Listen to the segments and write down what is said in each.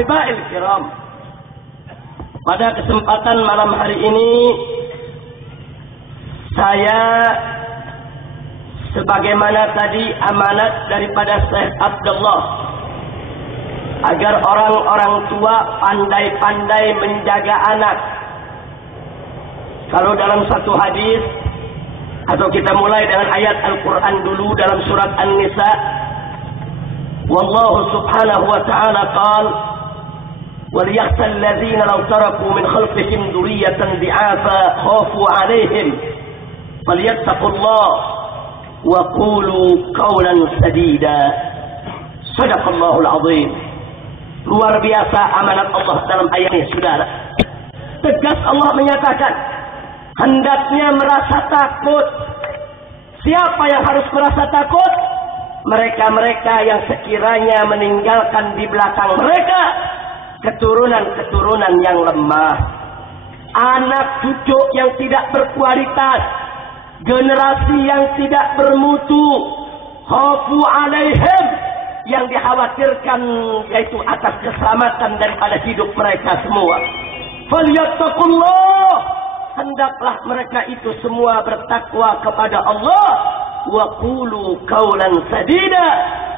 Ahiba'il kiram, pada kesempatan malam hari ini saya sebagaimana tadi amanat daripada Syekh Abdullah agar orang-orang tua pandai-pandai menjaga anak. Kalau dalam satu hadis, atau kita mulai dengan ayat Al-Quran dulu dalam surat An-Nisa, Wallahu subhanahu wa ta'ala qal وَلْيَخْشَى الَّذِينَ لَوْ تَرَكُوا مِنْ خَلْفِهِمْ ذُرِّيَّةً ضِعَافًا خَافُوا عَلَيْهِمْ فَلْيَتَّقُوا اللَّهَ وَقُولُوا قَوْلًا سَدِيدًا. Shadaqallahul azim. Luar biasa amanat Allah dalam ayat ini, saudara. Tegas Allah menyatakan, hendaknya merasa takut. Siapa yang harus merasa takut? Mereka-mereka yang sekiranya meninggalkan di belakang mereka keturunan-keturunan yang lemah, anak cucu yang tidak berkualitas, generasi yang tidak bermutu. Khafu alaihim, yang dikhawatirkan yaitu atas keselamatan daripada hidup mereka semua. Falyattaqullah, hendaklah mereka itu semua bertakwa kepada Allah. Wa qulu qawlan sadida,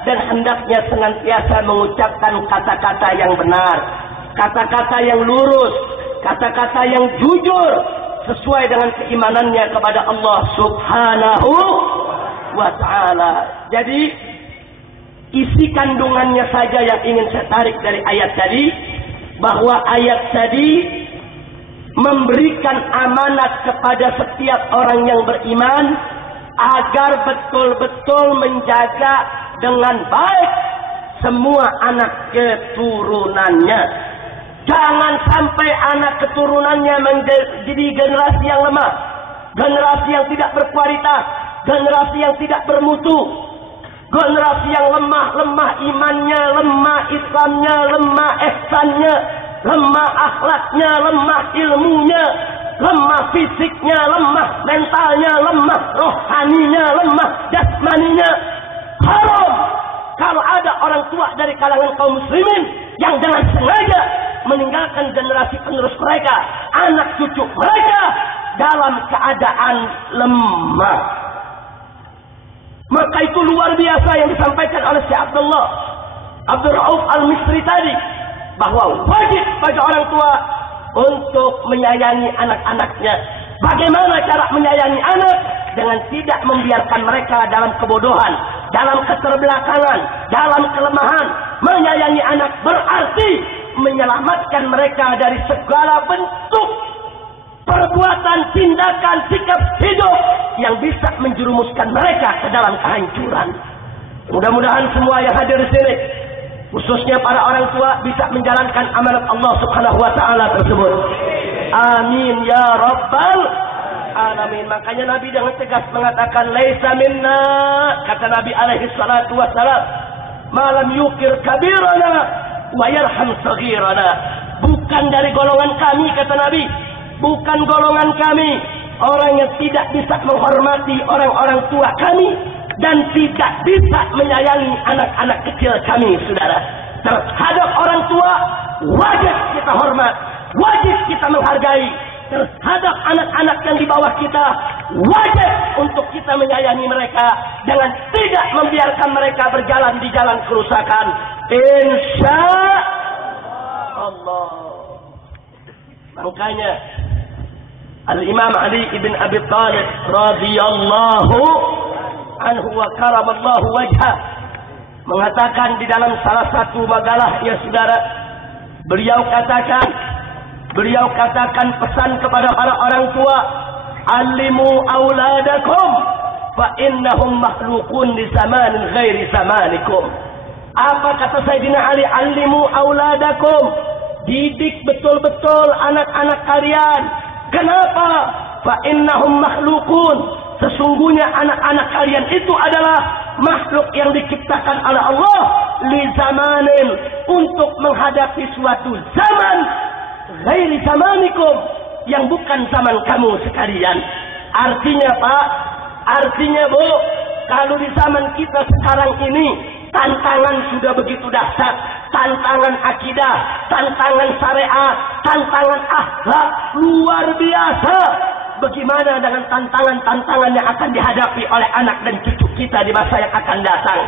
dan hendaknya senantiasa mengucapkan kata-kata yang benar, kata-kata yang lurus, kata-kata yang jujur sesuai dengan keimanannya kepada Allah Subhanahu wa ta'ala. Jadi isi kandungannya saja yang ingin saya tarik dari ayat tadi, bahwa ayat tadi memberikan amanat kepada setiap orang yang beriman agar betul-betul menjaga dengan baik semua anak keturunannya. Jangan sampai anak keturunannya menjadi generasi yang lemah, generasi yang tidak berkualitas, generasi yang tidak bermutu, generasi yang lemah imannya, lemah Islamnya, lemah ihsannya, lemah akhlaknya, lemah ilmunya, lemah fisiknya, lemah mentalnya, lemah rohaninya, lemah jasmaninya. Haram kalau ada orang tua dari kalangan kaum muslimin yang dengan sengaja meninggalkan generasi penerus mereka, anak cucu mereka dalam keadaan lemah. Maka itu luar biasa yang disampaikan oleh Syekh Abdullah Abdul Rauf Al-Misri tadi, bahwa wajib bagi orang tua untuk menyayangi anak-anaknya. Bagaimana cara menyayangi anak? Dengan tidak membiarkan mereka dalam kebodohan, dalam keterbelakangan, dalam kelemahan. Menyayangi anak berarti menyelamatkan mereka dari segala bentuk perbuatan, tindakan, sikap hidup yang bisa menjerumuskan mereka ke dalam kehancuran. Mudah-mudahan semua yang hadir di sini, khususnya para orang tua, bisa menjalankan amanat Allah Subhanahu wa ta'ala tersebut. Amin ya rabbal alamin. Makanya Nabi dengan tegas mengatakan, laisa minna, kata Nabi alaihi salatu wassalam, malam yukir kabirana wa yarham saghirana. Bukan dari golongan kami, kata Nabi, bukan golongan kami orang yang tidak bisa menghormati orang-orang tua kami dan tidak bisa menyayangi anak-anak kecil kami, saudara. Terhadap orang tua wajib kita hormat, wajib kita menghargai. Terhadap anak-anak yang di bawah kita wajib untuk kita menyayangi mereka dengan tidak membiarkan mereka berjalan di jalan kerusakan. Insya Allah. Makanya Al-Imam Ali ibn Abi Thalib radhiyallahu anhu wa karamallahu wajhah mengatakan di dalam salah satu makalah, ya saudara, beliau katakan pesan kepada para orang tua, alimu auladakum fa innahum makhluqun di zamanin ghairi zamanikum. Apa kata Sayyidina Ali? Alimu auladakum, didik betul-betul anak-anak kalian. Kenapa? Fa innahum makhluqun, sesungguhnya anak-anak kalian itu adalah makhluk yang diciptakan oleh Allah li zamanin, untuk menghadapi suatu zaman ghairi zamanikum, yang bukan zaman kamu sekalian. Artinya Pak, artinya Bu, kalau di zaman kita sekarang ini tantangan sudah begitu dahsyat, tantangan akidah, tantangan syariat, tantangan akhlak luar biasa. Bagaimana dengan tantangan-tantangan yang akan dihadapi oleh anak dan cucu kita di masa yang akan datang?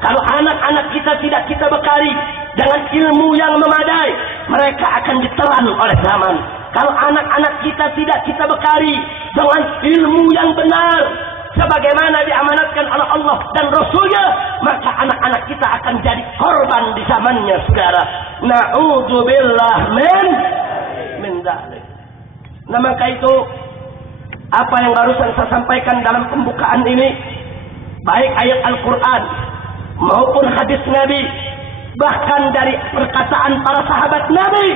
Kalau anak-anak kita tidak kita bekali dengan ilmu yang memadai, mereka akan ditelan oleh zaman. Kalau anak-anak kita tidak kita bekali dengan ilmu yang benar, sebagaimana diamanatkan oleh Allah dan Rasulnya, maka anak-anak kita akan jadi korban di zamannya, saudara. Na'udzubillah min dzalik. Nah, maka itu apa yang barusan saya sampaikan dalam pembukaan ini, baik ayat Al-Quran maupun hadis Nabi, bahkan dari perkataan para sahabat Nabi,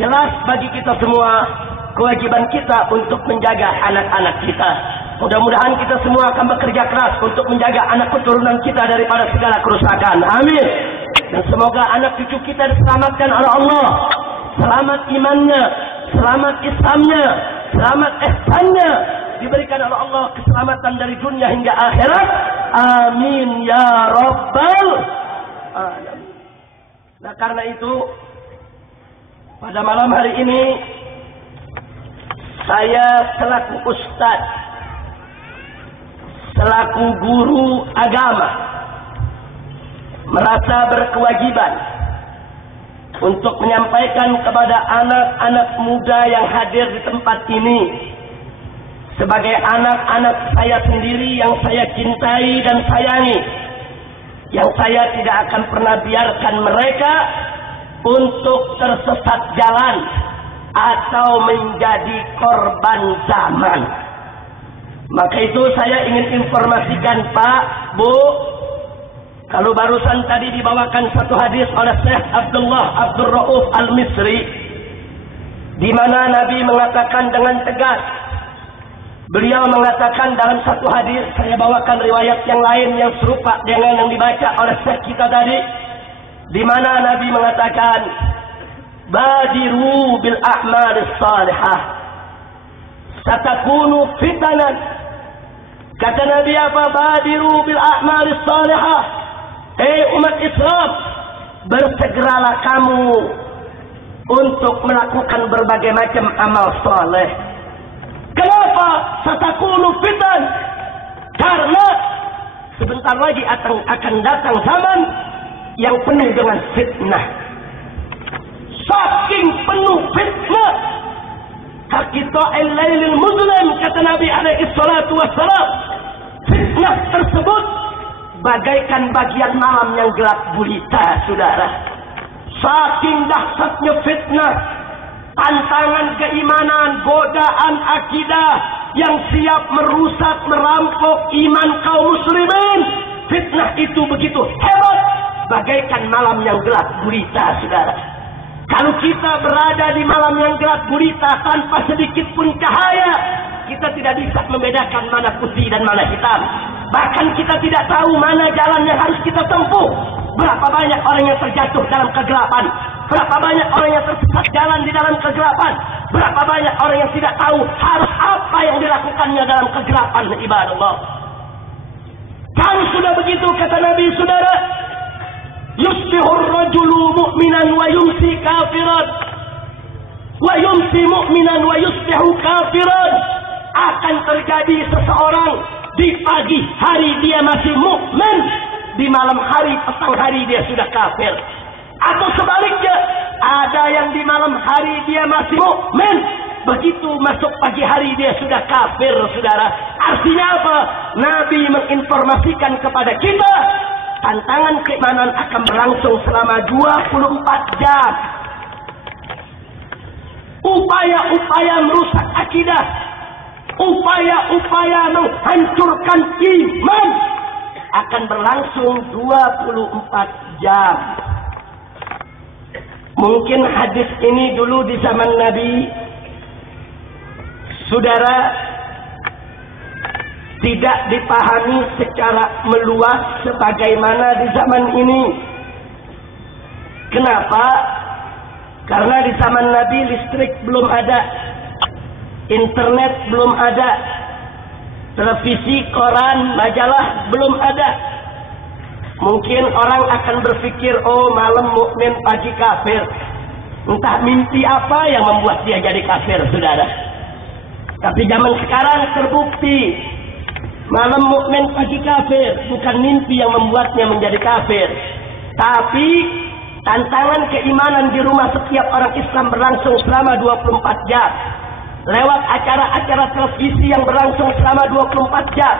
jelas bagi kita semua kewajiban kita untuk menjaga anak-anak kita. Mudah-mudahan kita semua akan bekerja keras untuk menjaga anak keturunan kita daripada segala kerusakan. Amin. Dan semoga anak cucu kita diselamatkan oleh Allah. Selamat imannya, selamat Islamnya, selamat ihsannya, diberikan oleh Allah keselamatan dari dunia hingga akhirat. Amin ya rabbal alamin. Nah, karena itu pada malam hari ini saya selaku ustaz, selaku guru agama, merasa berkewajiban untuk menyampaikan kepada anak-anak muda yang hadir di tempat ini, sebagai anak-anak saya sendiri yang saya cintai dan sayangi, yang saya tidak akan pernah biarkan mereka untuk tersesat jalan atau menjadi korban zaman. Maka itu saya ingin informasikan Pak, Bu, kalau barusan tadi dibawakan satu hadis oleh Syekh Abdullah Abdul Rauf Al-Misri, di mana Nabi mengatakan dengan tegas, beliau mengatakan dalam satu hadis, saya bawakan riwayat yang lain yang serupa dengan yang dibaca oleh Syekh kita tadi, di mana Nabi mengatakan, badiru bil a'malis salihah satakunu fitanan. Kata Nabi apa? Badiru bil a'malis salihah. Umat Islam, bersegeralah kamu untuk melakukan berbagai macam amal saleh. Kenapa? Satakunu fitan. Karena sebentar lagi akan datang zaman yang penuh dengan fitnah. Saking penuh fitnah, kaqita'il lailil muzlim, kata Nabi alaihi salatu wassalam, fitnah tersebut bagaikan bagian malam yang gelap gulita, saudara. Saking dahsyatnya fitnah, tantangan keimanan, godaan akidah yang siap merusak, merampok iman kaum muslimin. Fitnah itu begitu hebat, bagaikan malam yang gelap gulita, saudara. Kalau kita berada di malam yang gelap gulita tanpa sedikit pun cahaya, kita tidak bisa membedakan mana putih dan mana hitam. Bahkan kita tidak tahu mana jalan yang harus kita tempuh. Berapa banyak orang yang terjatuh dalam kegelapan, berapa banyak orang yang tersesat jalan di dalam kegelapan, berapa banyak orang yang tidak tahu harus apa yang dilakukannya dalam kegelapan, ibadah Allah. Kalau sudah begitu, kata Nabi, saudara, yusbihur rajulu mu'minan wa yumsi kafiran, wa yumsi mu'minan wa yusbihu kafiran. Akan terjadi seseorang di pagi hari dia masih mukmin, di malam hari, petang hari dia sudah kafir. Atau sebaliknya, ada yang di malam hari dia masih mukmin, begitu masuk pagi hari dia sudah kafir, saudara. Artinya apa? Nabi menginformasikan kepada kita, tantangan keimanan akan berlangsung selama 24 jam. Upaya-upaya merusak akidah, upaya-upaya menghancurkan iman akan berlangsung 24 jam. Mungkin hadis ini dulu di zaman Nabi, saudara, tidak dipahami secara meluas sebagaimana di zaman ini. Kenapa? Karena di zaman Nabi listrik belum ada, internet belum ada, televisi, koran, majalah belum ada. Mungkin orang akan berpikir, oh malam mukmin pagi kafir. Entah mimpi apa yang membuat dia jadi kafir, saudara. Tapi zaman sekarang terbukti malam mukmin pagi kafir, bukan mimpi yang membuatnya menjadi kafir. Tapi tantangan keimanan di rumah setiap orang Islam berlangsung selama 24 jam. Lewat acara-acara televisi yang berlangsung selama 24 jam.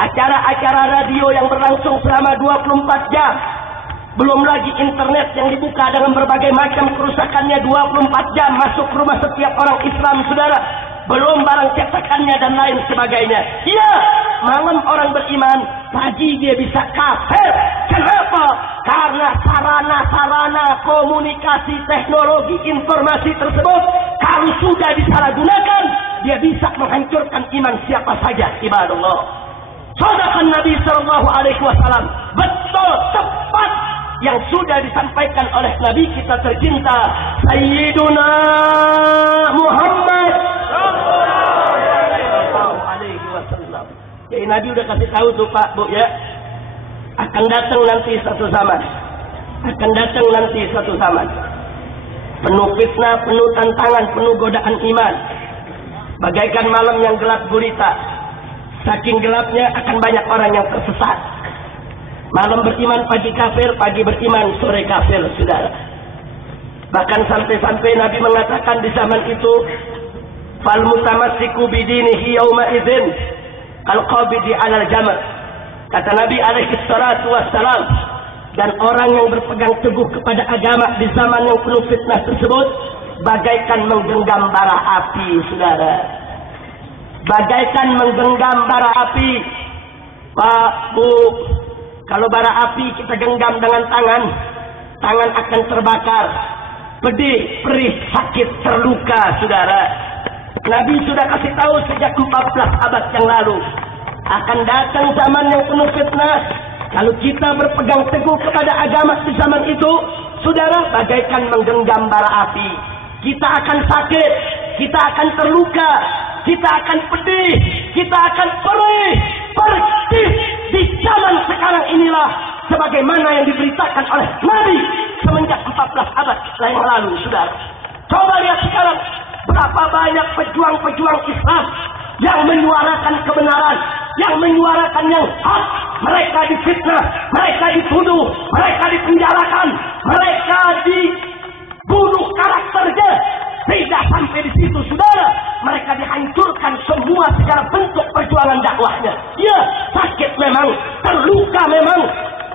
Acara-acara radio yang berlangsung selama 24 jam. Belum lagi internet yang dibuka dengan berbagai macam kerusakannya 24 jam masuk rumah setiap orang Islam, saudara. Belum barang cetakannya dan lain sebagainya. Ya, malam orang beriman, pagi dia bisa kafir. Kenapa? Karena sarana-sarana komunikasi teknologi informasi tersebut kalau sudah disalahgunakan, dia bisa menghancurkan iman siapa saja. Ibadallah. Sadaqan Nabi sallallahu alaihi wasallam. Betul, tepat yang sudah disampaikan oleh Nabi kita tercinta Sayyiduna Muhammad sallallahu alaihi wasallam. Jadi Nabi udah kasih tahu tuh Pak, Bu ya. Akan datang nanti satu zaman. Akan datang nanti satu zaman. Penuh fitnah, penuh tantangan, penuh godaan iman. Bagaikan malam yang gelap gulita. Saking gelapnya akan banyak orang yang tersesat. Malam beriman, pagi kafir, pagi beriman, sore kafir, saudara. Bahkan sampai-sampai Nabi mengatakan di zaman itu, fal mutamassiku bidinihi yauma idzin al-qabidi 'alal jamr. Kata Nabi alaihi salatu wassalam, dan orang yang berpegang teguh kepada agama di zaman yang penuh fitnah tersebut bagaikan menggenggam bara api, saudara. Bagaikan menggenggam bara api. Pak, Bu, kalau bara api kita genggam dengan tangan, tangan akan terbakar. Pedih, perih, sakit, terluka, saudara. Nabi sudah kasih tahu sejak 14 abad yang lalu. Akan datang zaman yang penuh fitnah. Kalau kita berpegang teguh kepada agama di zaman itu, saudara, bagaikan menggenggam bara api. Kita akan sakit, kita akan terluka, kita akan pedih, kita akan perih. Persis di zaman sekarang inilah sebagaimana yang diberitakan oleh Nabi semenjak 14 abad yang lalu, saudara. Coba lihat sekarang berapa banyak pejuang-pejuang Islam yang menyuarakan kebenaran, yang menyuarakan yang hak. Mereka difitnah, mereka dituduh, mereka dipenjarakan, mereka dibunuh karakternya. Tidak sampai di situ, saudara. Mereka dihancurkan semua segala bentuk perjuangan dakwahnya. Ya, sakit memang, terluka memang,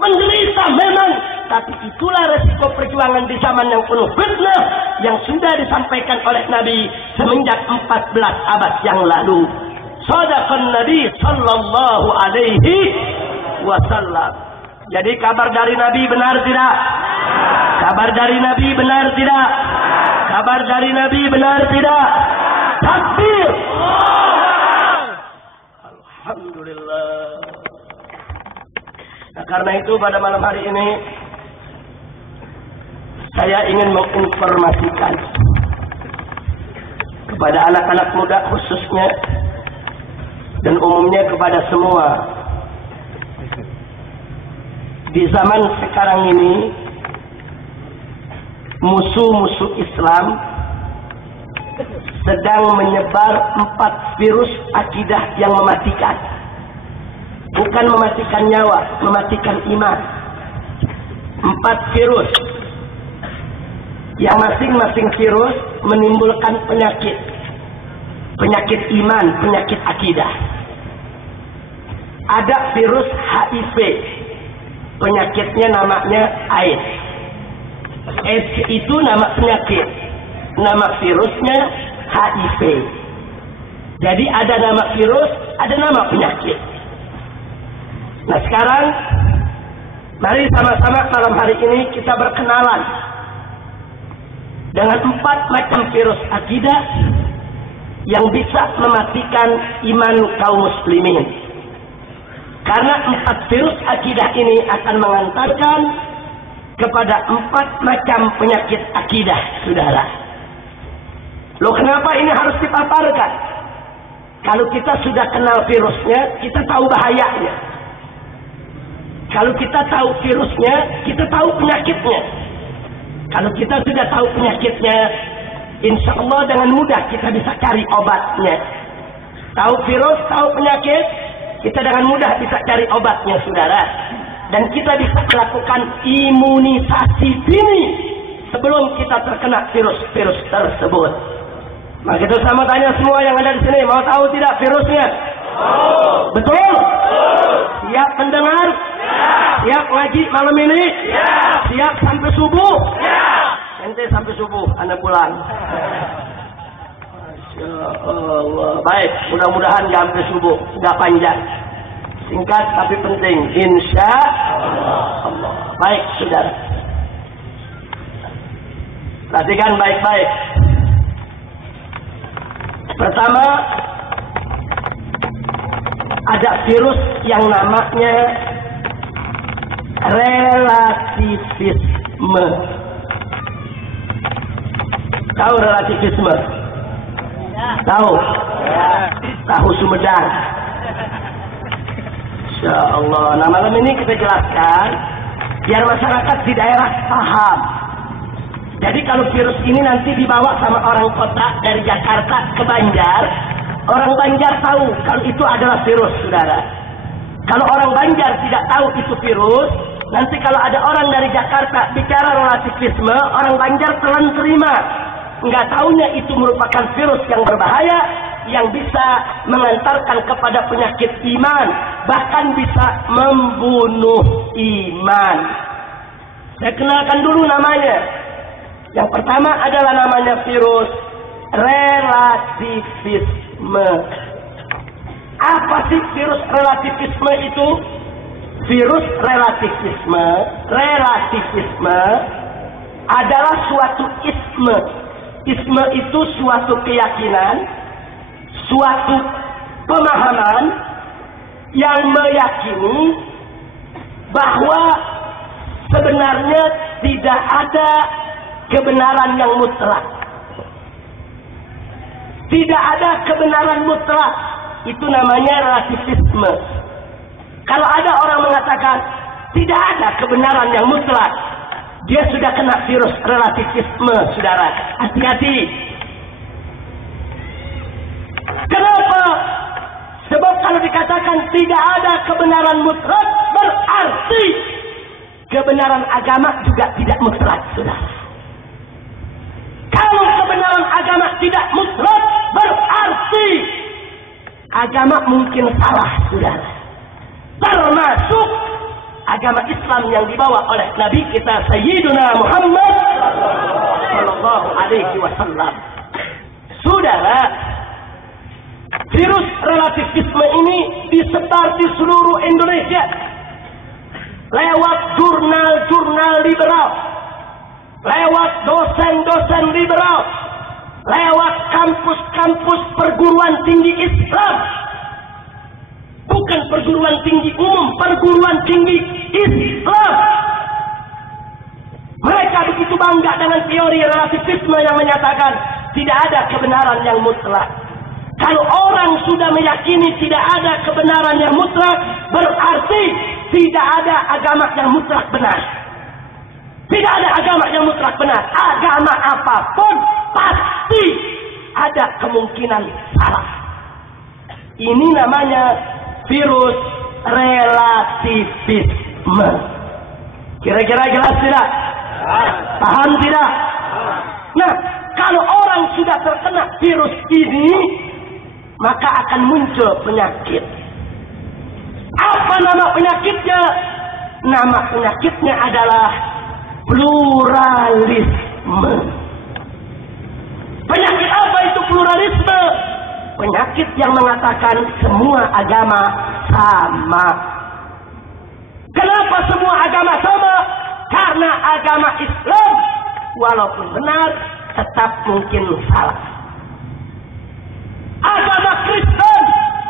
menderita memang. Tapi itulah resiko perjuangan di zaman yang penuh fitnah yang sudah disampaikan oleh Nabi semenjak 14 abad yang lalu. Shadaqan Nabi sallallahu alaihi wasallam. Jadi kabar dari Nabi benar tidak? Kabar dari Nabi benar tidak? Kabar dari Nabi benar tidak? Takbir. Alhamdulillah. Nah, karena itu pada malam hari ini saya ingin menginformasikan kepada anak-anak muda khususnya dan umumnya kepada semua. Di zaman sekarang ini musuh-musuh Islam sedang menyebar 4 virus akidah yang mematikan. Bukan mematikan nyawa, mematikan iman. 4 virus. Yang masing-masing virus menimbulkan penyakit. Penyakit iman, penyakit akidah. Ada virus HIV. Penyakitnya namanya AIDS. AIDS itu nama penyakit. Nama virusnya HIV. Jadi ada nama virus, ada nama penyakit. Nah sekarang, mari sama-sama malam hari ini kita berkenalan dengan 4 macam virus akidah yang bisa mematikan iman kaum muslimin. Karena 4 virus akidah ini akan mengantarkan kepada 4 macam penyakit akidah, saudara. Loh, kenapa ini harus dipaparkan? Kalau kita sudah kenal virusnya, kita tahu bahayanya. Kalau kita tahu virusnya, kita tahu penyakitnya. Kalau kita sudah tahu penyakitnya, insya Allah dengan mudah kita bisa cari obatnya. Tahu virus, tahu penyakit, kita dengan mudah bisa cari obatnya, saudara. Dan kita bisa melakukan imunisasi dini sebelum kita terkena virus-virus tersebut. Maka kita sama tanya semua yang ada di sini, mau tahu tidak virusnya? Betul? Siap mendengar? Siap ngaji malam ini? Siap sampai subuh? Ente sampai subuh, Anda pulang. Masya Allah. Baik, mudah-mudahan nggak sampai subuh, nggak panjang. Singkat tapi penting. Insya Allah. Baik, saudara. Perhatikan baik-baik. Pertama, ada virus yang namanya relativisme. Tahu relativisme? Tahu? Tahu Sumedang. Insya Allah. Nah, malam ini kita jelaskan biar masyarakat di daerah paham. Jadi kalau virus ini nanti dibawa sama orang kota dari Jakarta ke Banjar, orang Banjar tahu kalau itu adalah virus, saudara. Kalau orang Banjar tidak tahu itu virus, nanti kalau ada orang dari Jakarta bicara relativisme, orang Banjar telan terima. Nggak tahunya itu merupakan virus yang berbahaya, yang bisa mengantarkan kepada penyakit iman, bahkan bisa membunuh iman. Saya kenalkan dulu namanya. Yang pertama adalah namanya virus relativisme. Apa sih virus relativisme itu? Virus relativisme adalah suatu isme. Isme itu suatu keyakinan, suatu pemahaman yang meyakini bahwa sebenarnya tidak ada kebenaran yang mutlak. Tidak ada kebenaran mutlak. Itu namanya relativisme. Kalau ada orang mengatakan tidak ada kebenaran yang mutlak, dia sudah kena virus relativisme, saudara. Hati-hati. Kenapa? Sebab kalau dikatakan tidak ada kebenaran mutlak, berarti kebenaran agama juga tidak mutlak, saudara. Kalau kebenaran agama tidak mutlak, berarti agama mungkin salah, saudara. Termasuk agama Islam yang dibawa oleh Nabi kita Sayyiduna Muhammad sallallahu alaihi wasallam. Saudara, virus relativisme ini disebar di seluruh Indonesia lewat jurnal-jurnal liberal, lewat dosen-dosen liberal, lewat kampus-kampus perguruan tinggi Islam. Bukan perguruan tinggi umum, perguruan tinggi Islam. Mereka begitu bangga dengan teori relativisme yang menyatakan tidak ada kebenaran yang mutlak. Kalau orang sudah meyakini tidak ada kebenaran yang mutlak, berarti tidak ada agama yang mutlak benar. Tidak ada agama yang mutlak benar. Agama apapun pasti ada kemungkinan salah. Ini namanya virus relativisme. Kira-kira jelas tidak? Paham tidak? Nah, kalau orang sudah terkena virus ini, maka akan muncul penyakit. Apa nama penyakitnya? Nama penyakitnya adalah pluralisme. Penyakit apa itu pluralisme? Penyakit yang mengatakan semua agama sama. Kenapa semua agama sama? Karena agama Islam walaupun benar tetap mungkin salah. Agama Kristen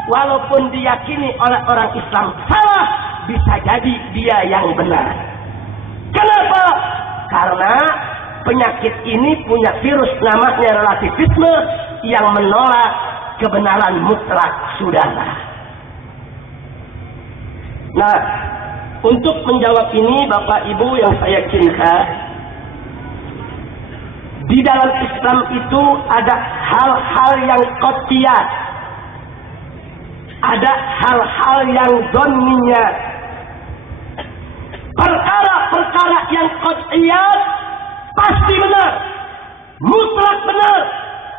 walaupun diyakini oleh orang Islam salah, bisa jadi dia yang benar. Kenapa? Karena penyakit ini punya virus namanya relativisme yang menolak kebenaran mutlak, saudara. Nah, Untuk menjawab ini, Bapak Ibu yang saya cinta, di dalam Islam itu ada hal-hal yang qat'iyat, ada hal-hal yang dhanniyat. Perkara-perkara yang qat'iyat pasti benar, mutlak benar,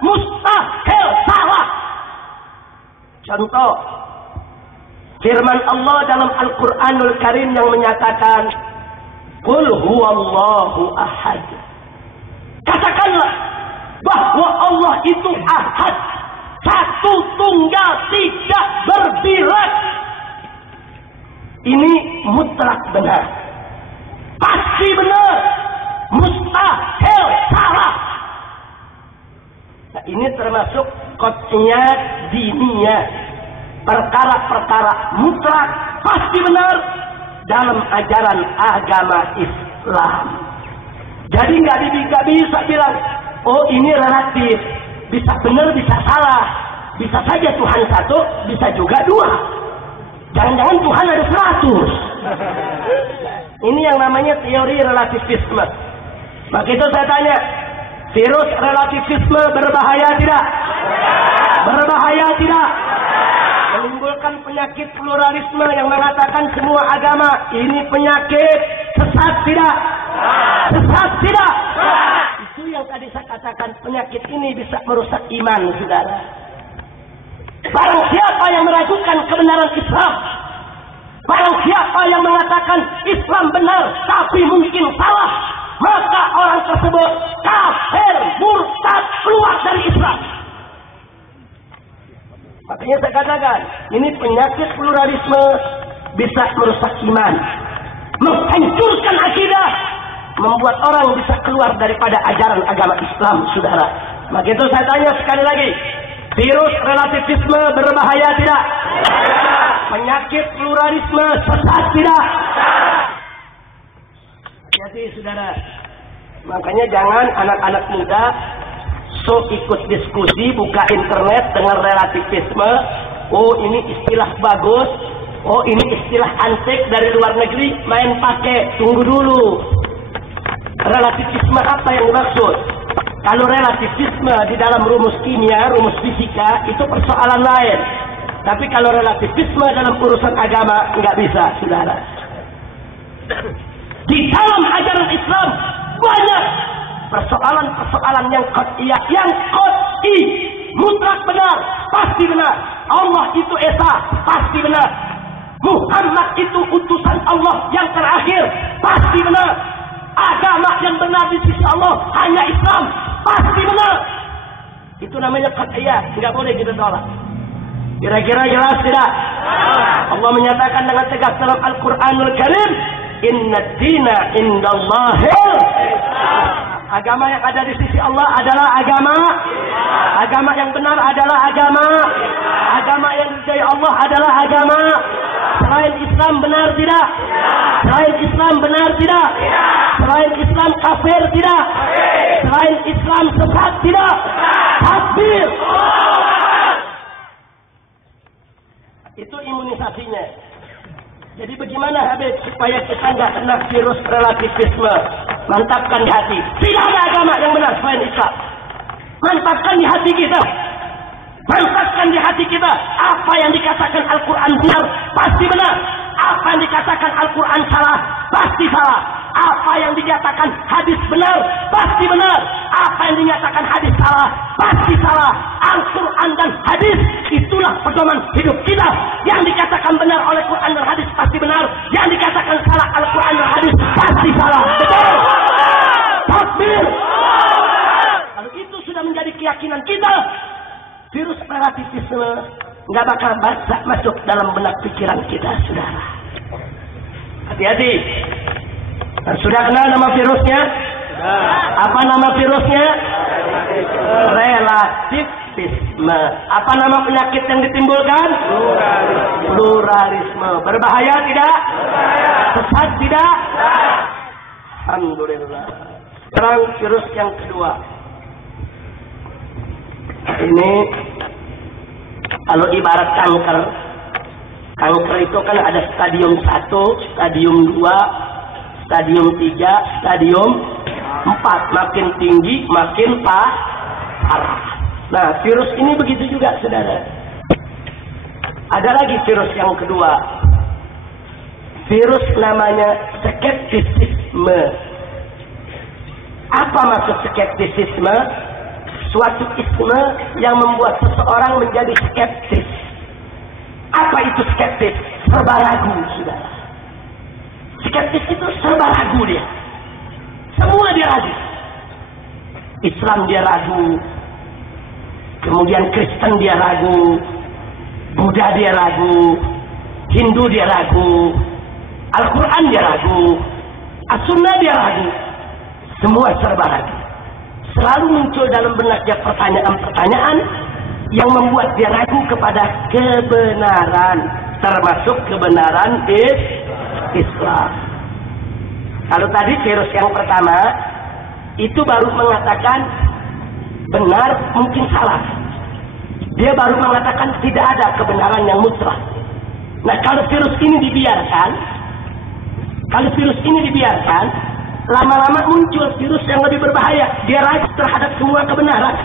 mustahil salah. Contoh, firman Allah dalam Al-Quranul Karim yang menyatakan, Qul huwallahu ahad. Katakanlah bahwa Allah itu ahad, satu tunggal, tidak berbilang. Ini mutlak benar, pasti benar, mustahil salah. Nah, ini termasuk qat'iyat diniyah, perkara-perkara mutlak pasti benar dalam ajaran agama Islam. Jadi nggak bisa bilang, oh ini relatif, bisa benar bisa salah, bisa saja Tuhan satu, bisa juga dua. Jangan-jangan Tuhan ada 100. Ini yang namanya teori relativisme. Maka itu saya tanya, virus relativisme berbahaya tidak? Berbahaya tidak? Menimbulkan penyakit pluralisme yang mengatakan semua agama ini penyakit, sesat tidak? Sesat tidak? Itu yang tadi saya katakan, penyakit ini bisa merusak iman, saudara. Barang siapa yang meragukan kebenaran Islam, barang siapa yang mengatakan Islam benar tapi mungkin salah, maka orang tersebut kafir, murtad, keluar dari Islam. Makanya saya katakan, ini penyakit pluralisme bisa merusak iman, menghancurkan akidah, membuat orang bisa keluar daripada ajaran agama Islam, saudara. Maka itu saya tanya sekali lagi, virus relativisme berbahaya tidak? Penyakit pluralisme sesat tidak? Jadi saudara, makanya jangan anak-anak muda so ikut diskusi, buka internet dengan relativisme. Oh ini istilah bagus, oh ini istilah antik dari luar negeri, main pakai. Tunggu dulu, relativisme apa yang dimaksud? Kalau relativisme di dalam rumus kimia, rumus fisika, itu persoalan lain. Tapi kalau relativisme dalam urusan agama, nggak bisa, saudara. Di dalam ajaran Islam banyak persoalan-persoalan yang qat'iyah, yang qat'i, mutlak benar, pasti benar. Allah itu esa, pasti benar. Muhammad itu utusan Allah yang terakhir, pasti benar. Agama yang benar di sisi Allah hanya Islam, pasti benar. Itu namanya qat'iyah, nggak boleh kita tolak. Kira-kira jelas tidak? Allah menyatakan dengan tegas dalam Al-Quranul Karim, Inna dina indallahil Islam. Agama yang ada di sisi Allah adalah agama. Agama yang benar adalah agama. Agama yang diridai Allah adalah agama. Selain Islam benar tidak? Selain Islam benar tidak? Selain Islam kafir tidak? Selain Islam sesat tidak? Takbir. Itu imunisasinya. Jadi bagaimana Habib supaya kita nggak kena virus relativisme? Mantapkan di hati. Tidak ada agama yang benar selain Islam. Mantapkan di hati kita. Mantapkan di hati kita. Apa yang dikatakan Al-Quran benar, pasti benar. Apa yang dikatakan Al-Quran salah, pasti salah. Apa yang dikatakan hadis benar, pasti benar. Apa yang dinyatakan hadis salah, pasti salah. Al-Quran dan hadis, itulah pedoman hidup kita. Yang dikatakan benar oleh Quran dan hadis pasti benar. Yang dikatakan salah Al-Quran dan hadis pasti salah. Betul? Takbir. Kalau itu sudah menjadi keyakinan kita, virus relativisme nggak bakal masuk dalam benak pikiran kita, saudara. Hati-hati. Sudah kenal nama virusnya? Apa nama virusnya? Relativisme. Apa nama penyakit yang ditimbulkan? Pluralisme. Berbahaya tidak? Sesat tidak? Alhamdulillah. Sekarang virus yang kedua. Ini kalau ibarat kanker, Kanker itu kan ada stadium 1, stadium 2, stadium 3, stadium 4. Makin tinggi, makin parah. Nah, virus ini begitu juga, saudara. Ada lagi virus yang kedua. Virus namanya skeptisisme. Apa maksud skeptisisme? Suatu isme yang membuat seseorang menjadi skeptis. Apa itu skeptis? Serba ragu, saudara. Skeptis itu serba ragu dia. Semua dia ragu. Islam dia ragu. Kemudian Kristen dia ragu. Buddha dia ragu. Hindu dia ragu. Al-Quran dia ragu. As-Sunnah dia ragu. Semua serba ragu. Selalu muncul dalam benaknya pertanyaan-pertanyaan yang membuat dia ragu kepada kebenaran, termasuk kebenaran Islam. Kalau tadi virus yang pertama itu baru mengatakan benar, mungkin salah. Dia baru mengatakan tidak ada kebenaran yang mutlak. Nah, kalau virus ini dibiarkan, lama-lama muncul virus yang lebih berbahaya. Dia ragu terhadap semua kebenaran.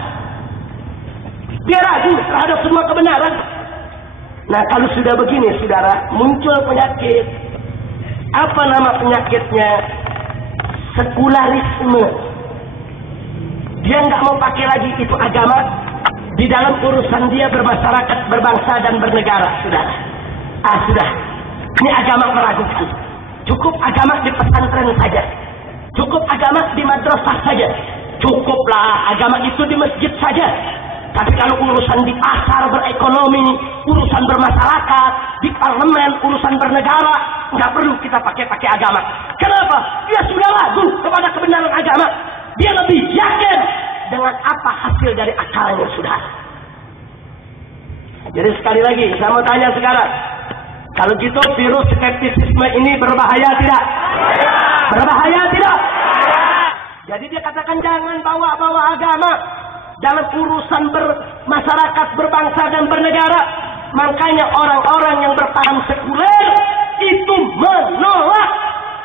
Nah, kalau sudah begini, saudara, muncul penyakit. Apa nama penyakitnya? Sekularisme. Dia nggak mau pakai lagi itu agama di dalam urusan dia bermasyarakat, berbangsa dan bernegara, saudara. Sudah. Ini agama meragukan. Cukup agama di pesantren saja. Cukup agama di madrasah saja. Cukuplah agama itu di masjid saja. Tapi kalau urusan di pasar berekonomi, urusan bermasyarakat, di parlemen, urusan bernegara, nggak perlu kita pakai agama. Kenapa? Dia sudah ragu kepada kebenaran agama. Dia lebih yakin dengan apa hasil dari akalnya, sudah. Jadi sekali lagi, saya mau tanya sekarang. Kalau gitu virus skeptisisme ini berbahaya tidak? Berbahaya tidak? Jadi dia katakan jangan bawa-bawa agama dalam urusan bermasyarakat, berbangsa dan bernegara. Makanya orang-orang yang berpaham sekuler itu menolak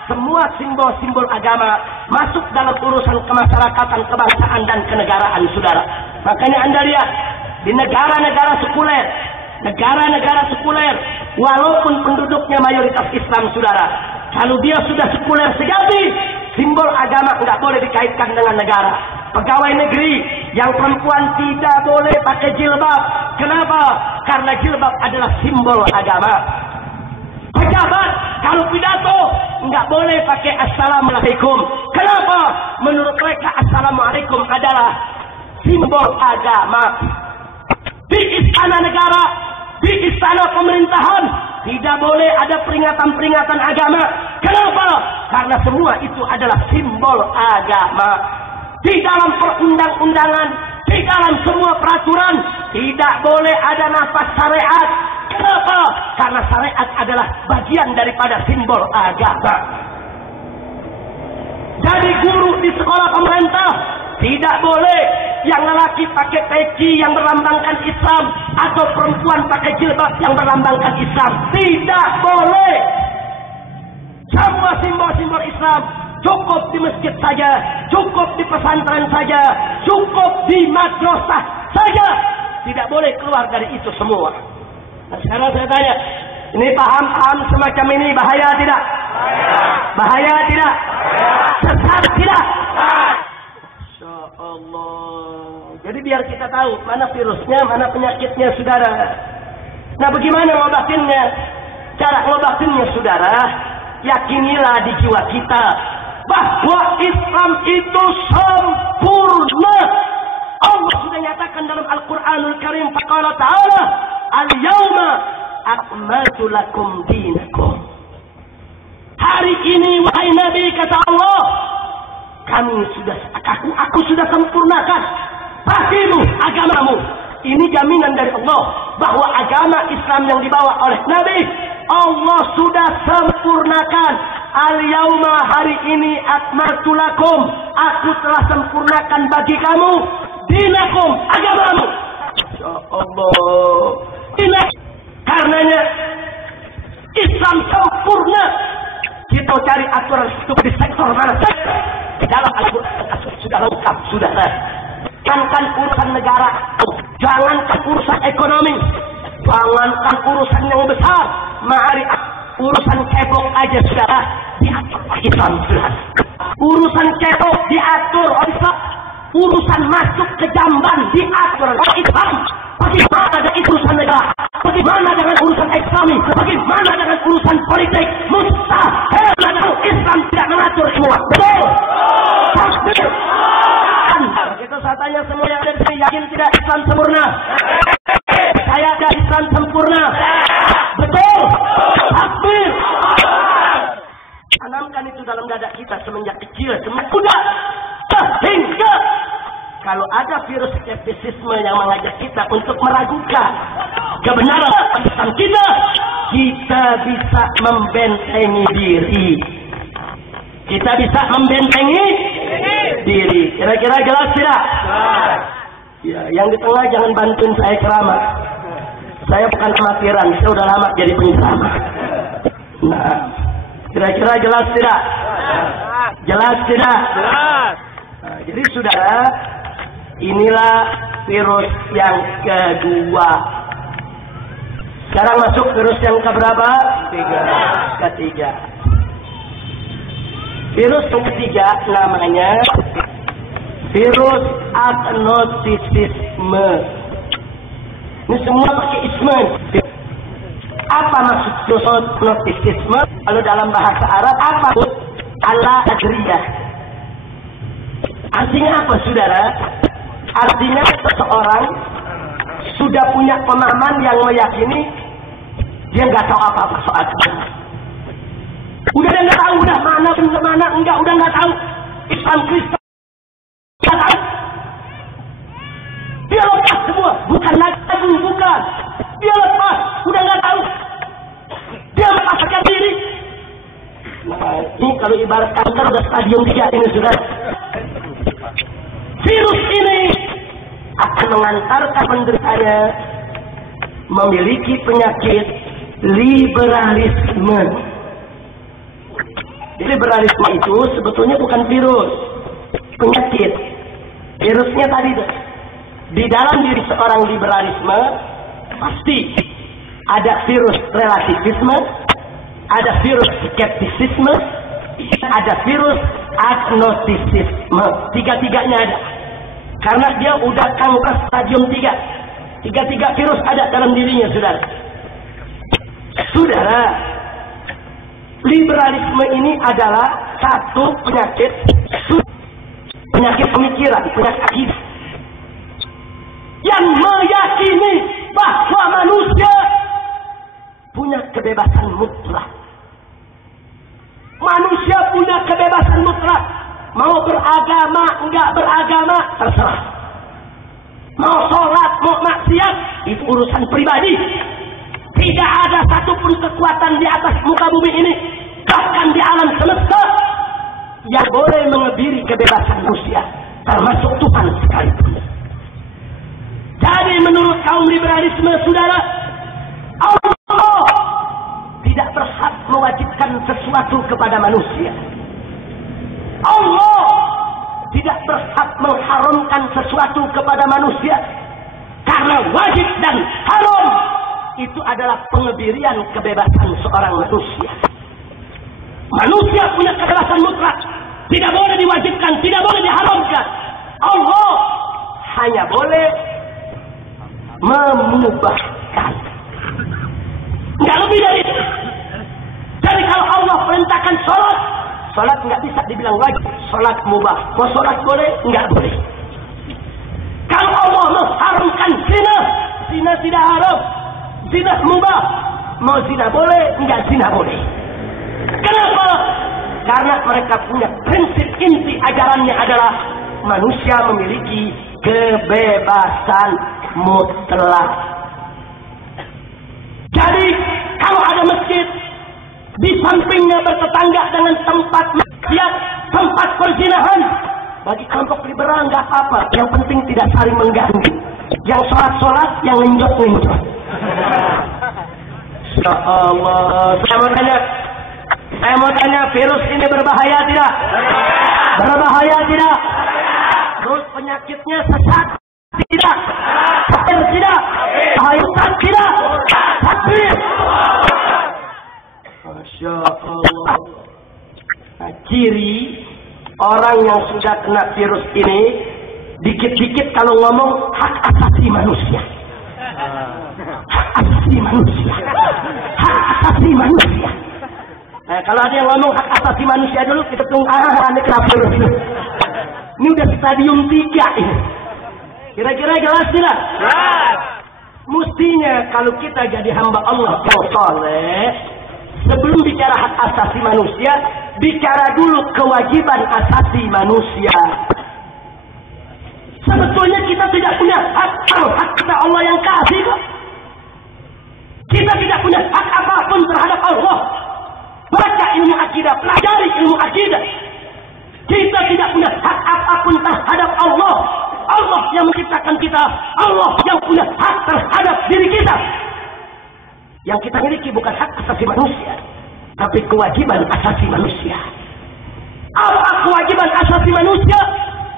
semua simbol-simbol agama masuk dalam urusan kemasyarakatan, kebangsaan dan kenegaraan, saudara. Makanya Anda lihat di negara-negara sekuler, walaupun penduduknya mayoritas Islam, saudara, kalau dia sudah sekuler sejati, simbol agama nggak boleh dikaitkan dengan negara. Pegawai negeri yang perempuan tidak boleh pakai jilbab. Kenapa? Karena jilbab adalah simbol agama. Pejabat kalau pidato nggak boleh pakai assalamualaikum. Kenapa? Menurut mereka assalamualaikum adalah simbol agama. Di istana negara, di istana pemerintahan tidak boleh ada peringatan-peringatan agama. Kenapa? Karena semua itu adalah simbol agama. Di dalam perundang-undangan, di dalam semua peraturan tidak boleh ada nafas syariat. Kenapa? Karena syariat adalah bagian daripada simbol agama. Jadi guru di sekolah pemerintah tidak boleh yang lelaki pakai peci yang berlambangkan Islam atau perempuan pakai jilbab yang berlambangkan Islam. Tidak boleh. Semua simbol-simbol Islam cukup di masjid saja, cukup di pesantren saja, cukup di madrasah saja. Tidak boleh keluar dari itu semua. Nah, sekarang saya tanya, ini paham-paham semacam ini bahaya tidak? Bahaya tidak? Sesat tidak? Masya Allah. Jadi biar kita tahu mana virusnya, mana penyakitnya, saudara. Nah, bagaimana ngobatinnya? Cara ngobatinnya, saudara, yakinilah di jiwa kita bahwa Islam itu sempurna. Allah sudah nyatakan dalam Al-Quranul Karim, faqala ta'ala, al-yawma akmaltu lakum dinakum. Hari ini, wahai Nabi, kata Allah, aku sudah sempurnakan bagimu agamamu. Ini jaminan dari Allah bahwa agama Islam yang dibawa oleh Nabi, Allah sudah sempurnakan. Al-yawma, hari ini, akmaltu lakum, aku telah sempurnakan bagi kamu dinakum, agamamu. Ya Allah. Karenanya Islam sempurna. Kita cari aturan hidup di sektor mana saja. Di dalam Al-Quran sudah lengkap, saudara. Jangankan urusan negara, jangankan urusan ekonomi, jangankan urusan yang besar, mari urusan cebok aja saudara diatur Islam, saudara. Urusan cebok diatur Islam. Urusan masuk ke jamban diatur Islam. Bagaimana dengan urusan negara? Bagaimana dengan urusan ekonomi? Bagaimana dengan urusan politik? Mustahil kalau Islam tidak mengatur semua. Betul? Takbir. Itu saya tanya semua yang ada di sini, yakin tidak Islam sempurna? Saya ada Islam sempurna. Betul? Takbir. Tanamkan itu dalam dada kita semenjak kecil, semenjak muda. Sehingga kalau ada virus skeptisisme yang mengajak kita untuk meragukan kebenaran Islam kita bisa membentengi diri. Kita bisa membentengi diri. Kira-kira jelas tidak? Ya, yang di tengah jangan bantuin saya ceramah. Saya bukan amatiran, saya udah lama jadi penceramah. Nah, kira-kira jelas tidak? Jelas tidak? Jelas. Nah, jadi saudara, inilah virus yang kedua. Sekarang masuk virus yang keberapa? Ketiga. Virus yang ketiga namanya virus agnostisisme. Ini semua pakai isme. Apa maksud virus agnostisisme? Kalau dalam bahasa Arab apa? Al-adriyah. Artinya apa, saudara? Artinya seseorang sudah punya pemahaman yang meyakini dia nggak tahu apa-apa soal agama. Udah nggak tahu, udah mana enggak, udah nggak tahu. Islam Kristen nggak tahu. Dia lepas semua, bukan lagi, bukan. Dia lepas, udah nggak tahu. Dia melepaskan diri. Nah, ini kalau ibarat kanker udah stadium 3 ini sudah. Virus ini akan mengantarkan penderitanya memiliki penyakit liberalisme. Liberalisme itu sebetulnya bukan virus, penyakit. Virusnya tadi di dalam diri seorang liberalisme pasti ada virus relativisme, ada virus skeptisisme, ada virus agnostisisme. Tiga-tiganya ada. Karena dia udah kanker stadium 3. Tiga-tiga virus ada dalam dirinya, saudara. Saudara, liberalisme ini adalah satu penyakit pemikiran, penyakit akidah yang meyakini bahwa manusia punya kebebasan mutlak. Manusia punya kebebasan mutlak. Mau beragama, enggak beragama, terserah. Mau sholat, mau maksiat, itu urusan pribadi. Tidak ada satupun kekuatan di atas muka bumi ini, bahkan di alam semesta, yang boleh mengebiri kebebasan manusia, termasuk Tuhan sekalipun. Jadi menurut kaum liberalisme, saudara, Allah tidak berhak mewajibkan sesuatu kepada manusia. Allah tidak berhak mengharamkan sesuatu kepada manusia. Karena wajib dan haram itu adalah pengebirian kebebasan seorang manusia. Manusia punya kebebasan mutlak, tidak boleh diwajibkan, tidak boleh diharamkan. Allah hanya boleh memubahkan. Nggak lebih dari itu. Jadi kalau Allah perintahkan sholat, sholat nggak bisa dibilang wajib, sholat mubah. Mau sholat boleh, nggak boleh. Kalau Allah mengharamkan zina, zina tidak haram, zina mubah. Mau zina boleh, nggak zina boleh. Kenapa? Karena mereka punya prinsip inti ajarannya adalah manusia memiliki kebebasan mutlak. Jadi kalau ada masjid di sampingnya bertetangga dengan tempat maksiat, tempat perzinahan, bagi kelompok liberal nggak apa-apa. Yang penting tidak saling mengganggu. Yang sholat-sholat, yang ngenjot. Masya Allah. Saya mau tanya, virus ini berbahaya tidak? Berbahaya tidak? Terus penyakitnya sesat tidak? Kafir tidak? Bahayutan tidak? Takbir. Masya Allah. Nah, ciri orang yang sudah kena virus ini, dikit-dikit kalau ngomong hak asasi manusia. Hak asasi manusia. Hak asasi manusia. Nah, kalau ada yang ngomong hak asasi manusia dulu, kita tunggu. Ini kenapa virus ini? Ini udah stadium 3 ini. Kira-kira jelas tidak? Jelas. Mestinya kalau kita jadi hamba Allah yang soleh, sebelum bicara hak asasi manusia, bicara dulu kewajiban asasi manusia. Sebetulnya kita tidak punya hak, hak kita Allah yang kasih kok. Kita tidak punya hak apapun terhadap Allah. Baca ilmu akidah, pelajari ilmu akidah. Kita tidak punya hak apapun terhadap Allah. Allah yang menciptakan kita, Allah yang punya hak terhadap diri kita. Yang kita miliki bukan hak asasi manusia, tapi kewajiban asasi manusia. Apa kewajiban asasi manusia?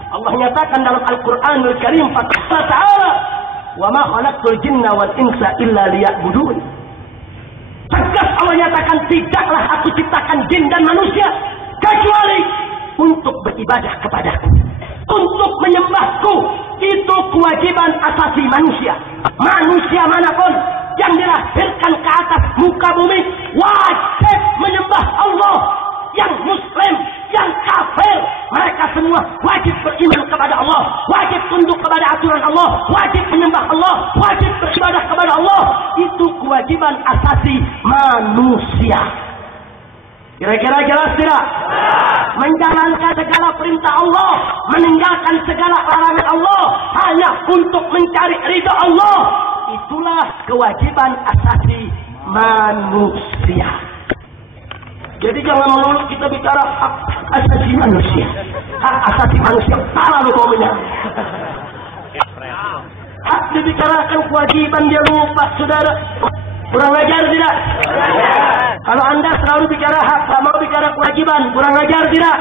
Allah nyatakan dalam Al-Quranul Karim, Fatihah Ta'ala, wa ma khalaqtul jinna wal insa illa liya'budun. Tegas Allah nyatakan, tidaklah aku ciptakan jin dan manusia kecuali untuk beribadah kepadaku, untuk menyembahku. Itu kewajiban asasi manusia. Manusia manapun yang dilahirkan ke atas muka bumi wajib menyembah Allah. Yang muslim, yang kafir, mereka semua wajib beriman kepada Allah, wajib tunduk kepada aturan Allah, wajib menyembah Allah, wajib beribadah kepada Allah. Itu kewajiban asasi manusia. Kira-kira jelas tidak? Menjalankan segala perintah Allah, meninggalkan segala larangan Allah hanya untuk mencari ridha Allah. Itulah kewajiban asasi manusia. Jadi jangan melulu kita bicara hak asasi manusia. Hak asasi manusia, salah lu ngomongnya. Hak dibicarakan kewajiban dia lupa, saudara. Kurang ajar tidak? Kalau Anda selalu bicara hak, tak mau bicara kewajiban, kurang ajar tidak?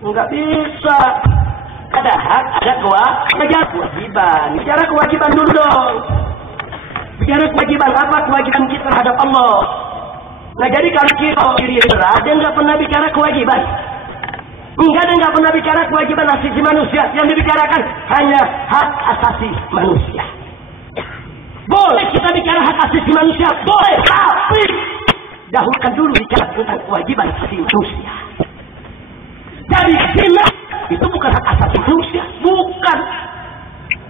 Enggak bisa. Ada hak, ada kewajiban. Bicara kewajiban dulu dong. Bicara kewajiban apa? Kewajiban kita terhadap Allah. Nah, jadi kalau kita diri berat, dia nggak pernah bicara kewajiban. Enggak, dia nggak pernah bicara kewajiban asasi manusia. Yang dibicarakan hanya hak asasi manusia. Boleh kita bicara hak asasi manusia, boleh, tapi dahulukan dulu bicara tentang kewajiban asasi manusia. Jadi zina itu bukan hak asasi manusia, bukan.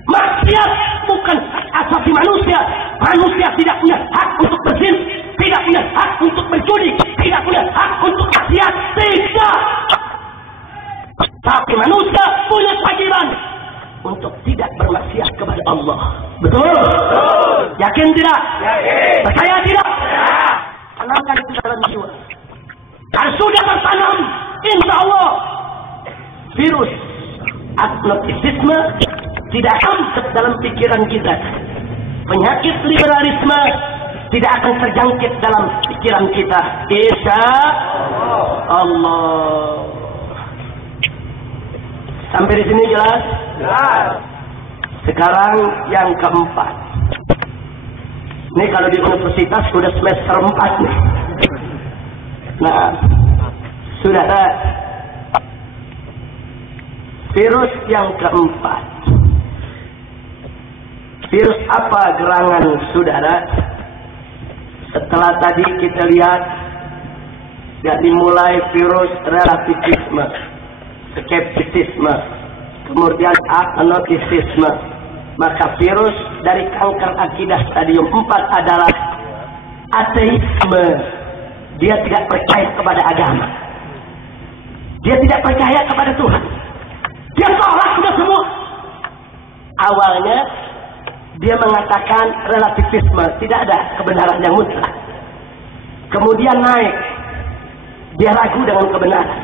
Maksiat bukan hak asasi manusia. Manusia tidak punya hak untuk berzina, tidak punya hak untuk mencuri, tidak punya hak untuk maksiat, tidak. Tapi manusia punya kewajiban untuk tidak bermaksiat kepada Allah. Betul? Betul. Yakin tidak? Yakin. Percaya tidak? Ya. Tanamkan itu dalam jiwa. Dan sudah tertanam, insya Allah, virus agnostisisme tidak akan dalam pikiran kita. Penyakit liberalisme tidak akan terjangkit dalam pikiran kita. Insya Allah. Sampai di sini jelas? Jelas. Sekarang yang keempat. Ini kalau di universitas sudah semester 4 nih. Nah, sudah ada virus yang keempat. Virus apa gerangan saudara? Setelah tadi kita lihat dari mulai virus relativisme, skeptisisme, kemudian agnostisisme, maka virus dari kanker akidah stadium 4 adalah ateisme. Dia tidak percaya kepada agama, dia tidak percaya kepada Tuhan, dia tolak sudah semua. Awalnya dia mengatakan relativisme, tidak ada kebenaran yang mutlak. Kemudian naik, dia ragu dengan kebenaran.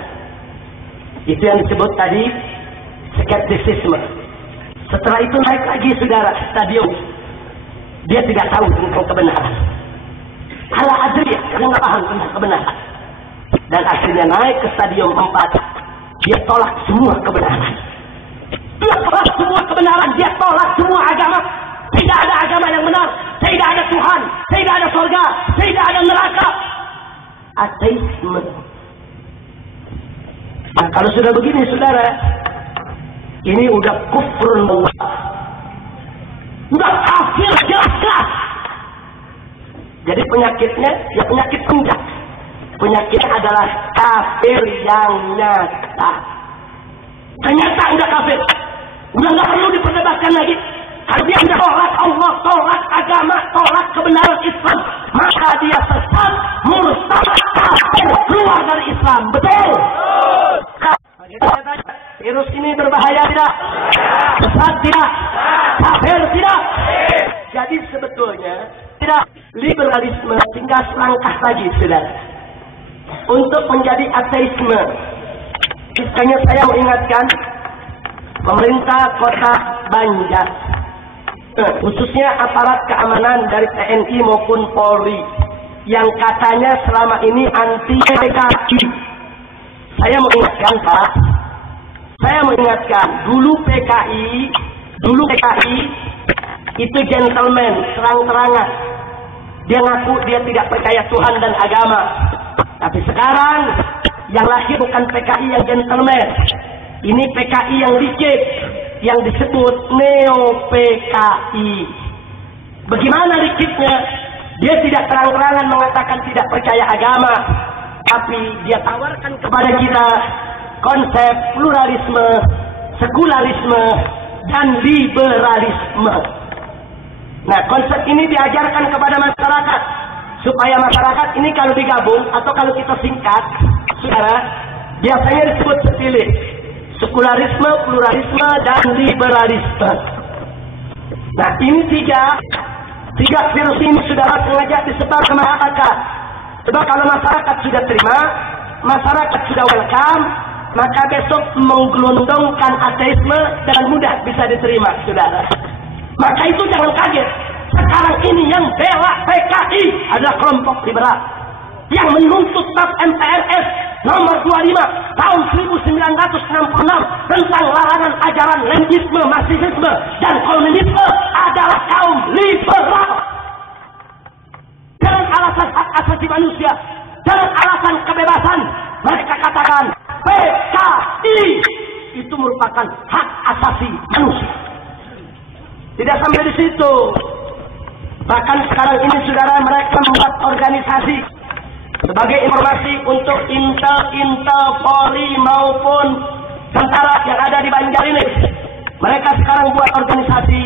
Itu yang disebut tadi skeptisisme. Setelah itu naik lagi saudara stadium, dia tidak tahu tentang kebenaran. bertahan tentang kebenaran. Dan akhirnya naik ke stadium 4. Dia tolak semua kebenaran. Dia tolak semua kebenaran. Dia tolak semua agama. Tidak ada agama yang benar. Tidak ada Tuhan. Tidak ada surga. Tidak ada neraka. Ateisme. Nah, kalau sudah begini, saudara, ini udah kufrun Allah. Udah kafir jelas-jelas. Jadi penyakitnya, ya penyakit penjak. Penyakitnya adalah kafir yang nyata. Ternyata udah kafir. Udah nggak perlu diperdebatkan lagi. Kalau dia sudah tolak Allah, tolak agama, tolak kebenaran Islam, maka dia sesat, murtad, kafir, keluar dari Islam. Betul? Virus ini berbahaya tidak? Sesat tidak? Kafir tidak? Jadi sebetulnya tidak, liberalisme tinggal selangkah lagi, saudara, untuk menjadi ateisme. Makanya saya mengingatkan pemerintah kota Banjar, khususnya aparat keamanan dari TNI maupun Polri, yang katanya selama ini anti PKI. Saya mengingatkan, Pak, saya mengingatkan, dulu PKI itu gentleman, terang-terangan. Dia ngaku dia tidak percaya Tuhan dan agama. Tapi sekarang yang lahir bukan PKI yang gentleman. Ini PKI yang licik, yang disebut neo-PKI. Bagaimana liciknya? Dia tidak terang-terangan mengatakan tidak percaya agama, tapi dia tawarkan kepada kita konsep pluralisme, sekularisme, dan liberalisme. Nah, konsep ini diajarkan kepada masyarakat, supaya masyarakat ini kalau digabung atau kalau kita singkat, saudara, biasanya disebut sepilih: sekularisme, pluralisme, dan liberalisme. Nah, ini tiga virus ini, saudara, sengaja disebar ke masyarakat. Sebab kalau masyarakat sudah terima, masyarakat sudah welcome, maka besok menggelondongkan ateisme dengan mudah bisa diterima, saudara. Maka itu jangan kaget. Sekarang ini yang bela PKI adalah kelompok liberal yang menuntut TAP MPRS nomor 25 tahun 1966 tentang larangan ajaran Leninisme, Marxisme, dan komunisme adalah kaum liberal. Dengan alasan hak asasi manusia, dengan alasan kebebasan, mereka katakan PKI itu merupakan hak asasi manusia. Tidak sampai di situ. Bahkan sekarang ini, saudara, mereka membuat organisasi sebagai informasi untuk intel Polri maupun tentara yang ada di Banjar ini. Mereka sekarang buat organisasi,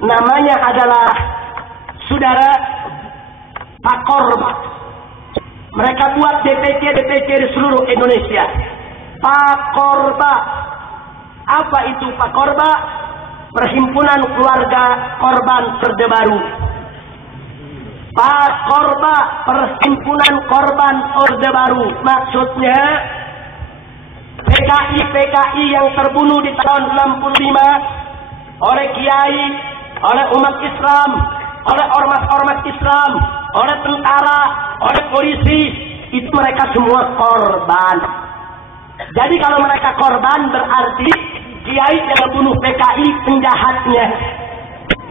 namanya adalah, saudara, Pakorba. Mereka buat DPC di seluruh Indonesia. Pakorba. Apa itu Pakorba? Perhimpunan Keluarga Korban Orde Baru. Pakorba, Perhimpunan Korban Orde Baru. Maksudnya PKI yang terbunuh di tahun 65 oleh kiai, oleh umat Islam, oleh ormas-ormas Islam, oleh tentara, oleh polisi, itu mereka semua korban. Jadi kalau mereka korban, berarti kiai yang membunuh PKI penjahatnya.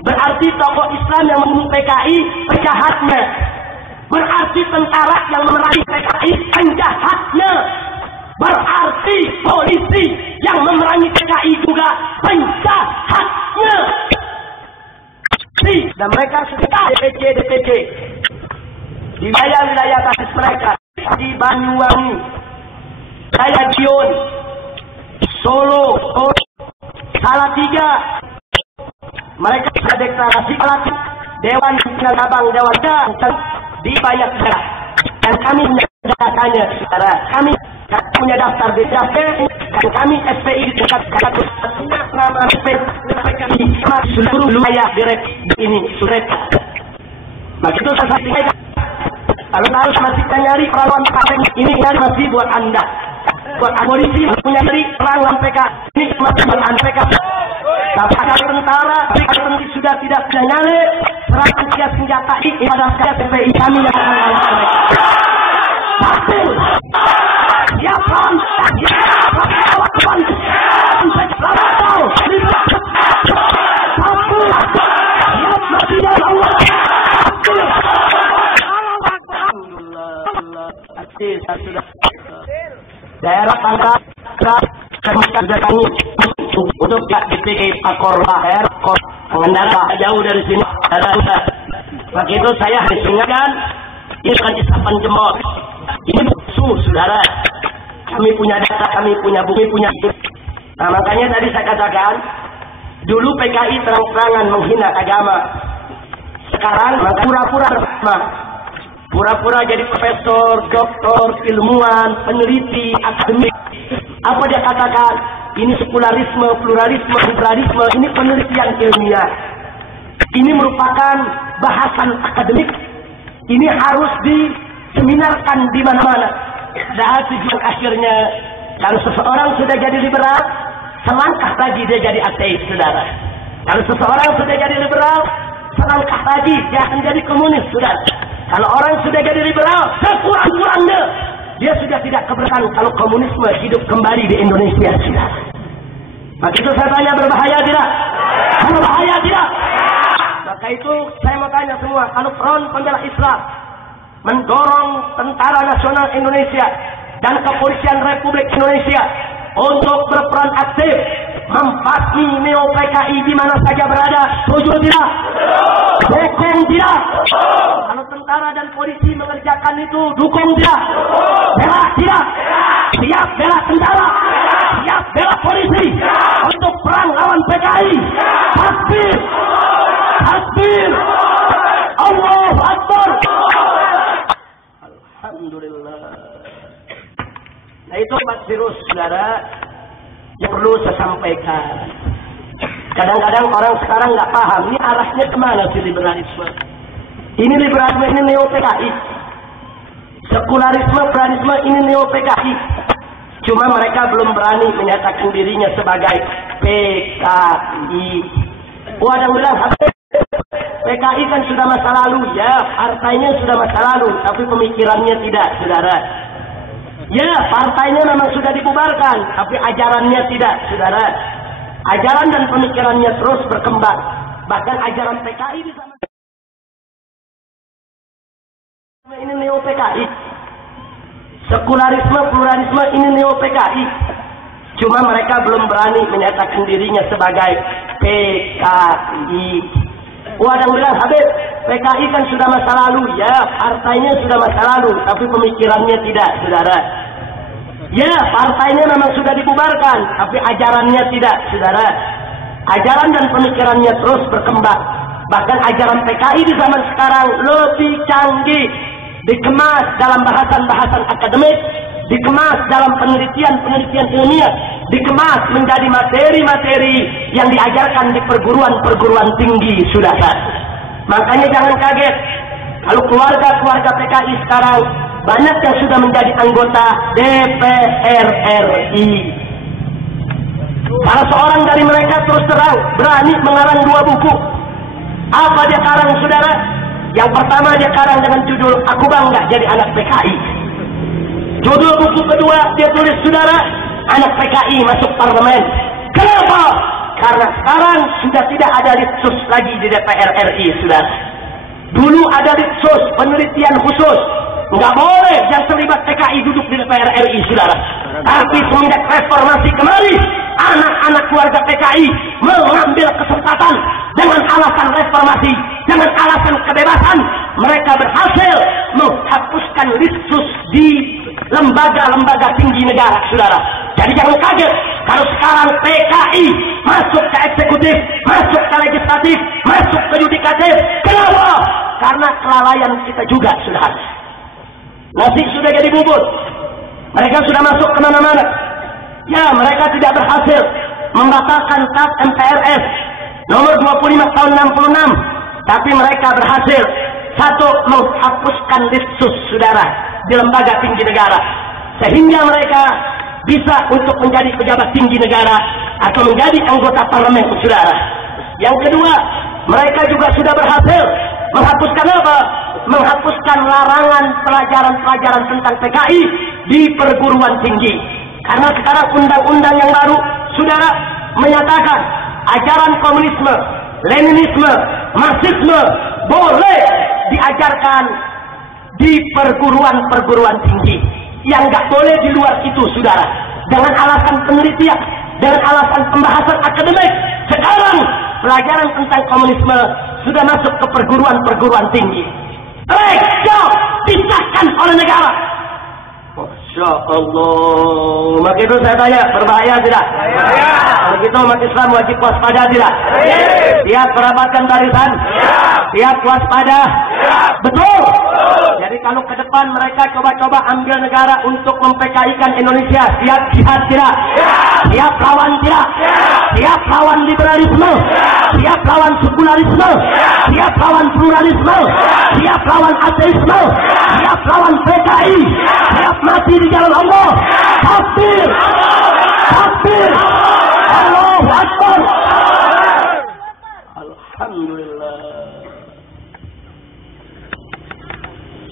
Berarti tokoh Islam yang membunuh PKI penjahatnya. Berarti tentara yang memerangi PKI penjahatnya. Berarti polisi yang memerangi PKI juga penjahatnya. Dan mereka sudah DPC di wilayah basis mereka, di Banyuwangi, Dion, Solo, Salatiga. Mereka sudah deklarasi Dewan Pimpinan Cabang Dewan di Bayangkara. Dan kami punya datanya, saudara. Kami punya daftar di daftar, dan kami SPI di tingkat kasus. Nama SPI seluruh wilayah direct ini surat. Begitu saya sampaikan. Kalau harus masih nyari perlawan PKI ini masih buat Anda. Buat polisi punya dari perang PK ini masih buat PK. Tapi kalau tentara, kalau sudah tidak punya nyali, serahkan senjata ini pada SPI kami yang akan daerah Tangerang sudah kami untuk dipilih Pakorba daerah pengendara jauh dari sini. Maka itu saya ingatkan, ini bukan isapan jempol, ini musuh saudara. Kami punya data, kami punya bukti, punya. Nah makanya tadi saya katakan, dulu PKI terang-terangan menghina agama. Sekarang pura-pura jadi profesor, doktor, ilmuwan, peneliti, akademik. Apa dia katakan? Ini sekularisme, pluralisme, liberalisme, ini penelitian ilmiah. Ini merupakan bahasan akademik. Ini harus diseminarkan di mana-mana. Dan tujuan akhirnya, kalau seseorang sudah jadi liberal, selangkah lagi dia jadi ateis, saudara. Kalau seseorang sudah jadi liberal, selangkah lagi dia akan jadi komunis, saudara. Kalau orang sudah jadi liberal, sekurang-kurangnya dia sudah tidak keberatan kalau komunisme hidup kembali di Indonesia, saudara. Maka itu saya tanya, berbahaya tidak? Berbahaya tidak? Maka itu saya mau tanya semua, kalau Front Pembela Islam mendorong Tentara Nasional Indonesia dan Kepolisian Republik Indonesia untuk berperan aktif membasmi Neo PKI di mana saja berada, setuju tidak? Dukung tidak? Kalau tentara dan polisi mengerjakan itu, dukung tidak? Bela tidak? Siap bela tentara? Siap bela polisi untuk perang lawan PKI? Takbir! Takbir! Allahu Akbar! Alhamdulillah. Nah itu Pak Sirus, saudara, yang perlu saya sampaikan. Kadang-kadang orang sekarang nggak paham, ini arahnya kemana sih liberalisme? Ini liberalisme, ini neo PKI. Sekularisme, pluralisme, ini neo PKI. Cuma mereka belum berani menyatakan dirinya sebagai PKI. Oh, ada yang bilang, PKI kan sudah masa lalu. Ya, partainya sudah masa lalu, tapi pemikirannya tidak, saudara. Ya, partainya memang sudah dibubarkan, tapi ajarannya tidak, saudara. Ajaran dan pemikirannya terus berkembang. Bahkan ajaran PKI di sana. Ini neo PKI. Sekularisme, pluralisme, ini neo PKI. Cuma mereka belum berani menyatakan dirinya sebagai PKI. Oh, ada yang bilang, Habib, PKI kan sudah masa lalu. Ya, partainya sudah masa lalu, tapi pemikirannya tidak, saudara. Ya, partainya memang sudah dibubarkan, tapi ajarannya tidak, saudara. Ajaran dan pemikirannya terus berkembang. Bahkan ajaran PKI di zaman sekarang lebih canggih. Dikemas dalam bahasan-bahasan akademik, dikemas dalam penelitian-penelitian ilmiah, dikemas menjadi materi-materi yang diajarkan di perguruan-perguruan tinggi, saudara. Makanya jangan kaget kalau keluarga-keluarga PKI sekarang banyak yang sudah menjadi anggota DPR RI. Salah seorang dari mereka terus terang berani mengarang 2 buku. Apa dia karang, saudara? Yang pertama dia karang dengan judul Aku Bangga Jadi Anak PKI. Judul buku kedua dia tulis, saudara, Anak PKI Masuk Parlemen. Kenapa? Karena sekarang sudah tidak ada litsus lagi di DPR RI, saudara. Dulu ada litsus, penelitian khusus. Nggak boleh yang terlibat PKI duduk di DPR RI, saudara. Tapi semenjak reformasi kemarin, anak-anak keluarga PKI mengambil kesempatan dengan alasan reformasi, dengan alasan kebebasan. Mereka berhasil menghapuskan litsus di lembaga-lembaga tinggi negara, saudara. Jadi jangan kaget kalau sekarang PKI masuk ke eksekutif, masuk ke legislatif, masuk ke yudikatif. Kenapa? Karena kelalaian kita juga, saudara. Nasi sudah jadi bubur. Mereka sudah masuk kemana-mana. Ya, mereka tidak berhasil membatalkan TAP MPRS nomor 25 tahun 66. Tapi mereka berhasil, satu, menghapuskan litsus, saudara, di lembaga tinggi negara. Sehingga mereka bisa untuk menjadi pejabat tinggi negara atau menjadi anggota parlemen, saudara. Yang kedua, mereka juga sudah berhasil menghapuskan apa? Menghapuskan larangan pelajaran-pelajaran tentang PKI di perguruan tinggi. Karena sekarang undang-undang yang baru, saudara, menyatakan ajaran komunisme, Leninisme, Marxisme boleh diajarkan di perguruan-perguruan tinggi. yang nggak boleh di luar itu, saudara. Dengan alasan penelitian, dengan alasan pembahasan akademik. Sekarang pelajaran tentang komunisme sudah masuk ke perguruan tinggi. Legal, disahkan oleh negara. Masya Allah. Maka itu saya tanya, berbahaya tidak? Kalau gitu umat Islam wajib waspada tidak? Siap merapatkan barisan? Siap waspada? Betul. Jadi kalau ke depan mereka coba-coba ambil negara untuk mem-PKI-kan Indonesia, siap jihad tidak? Siap lawan tidak? Siap lawan liberalisme? Siap lawan sekularisme? Siap lawan pluralisme? Siap lawan ateisme? Siap lawan PKI? Siap mati di jalan Allah? Takbir! Takbir! Allahu Akbar! Alhamdulillah.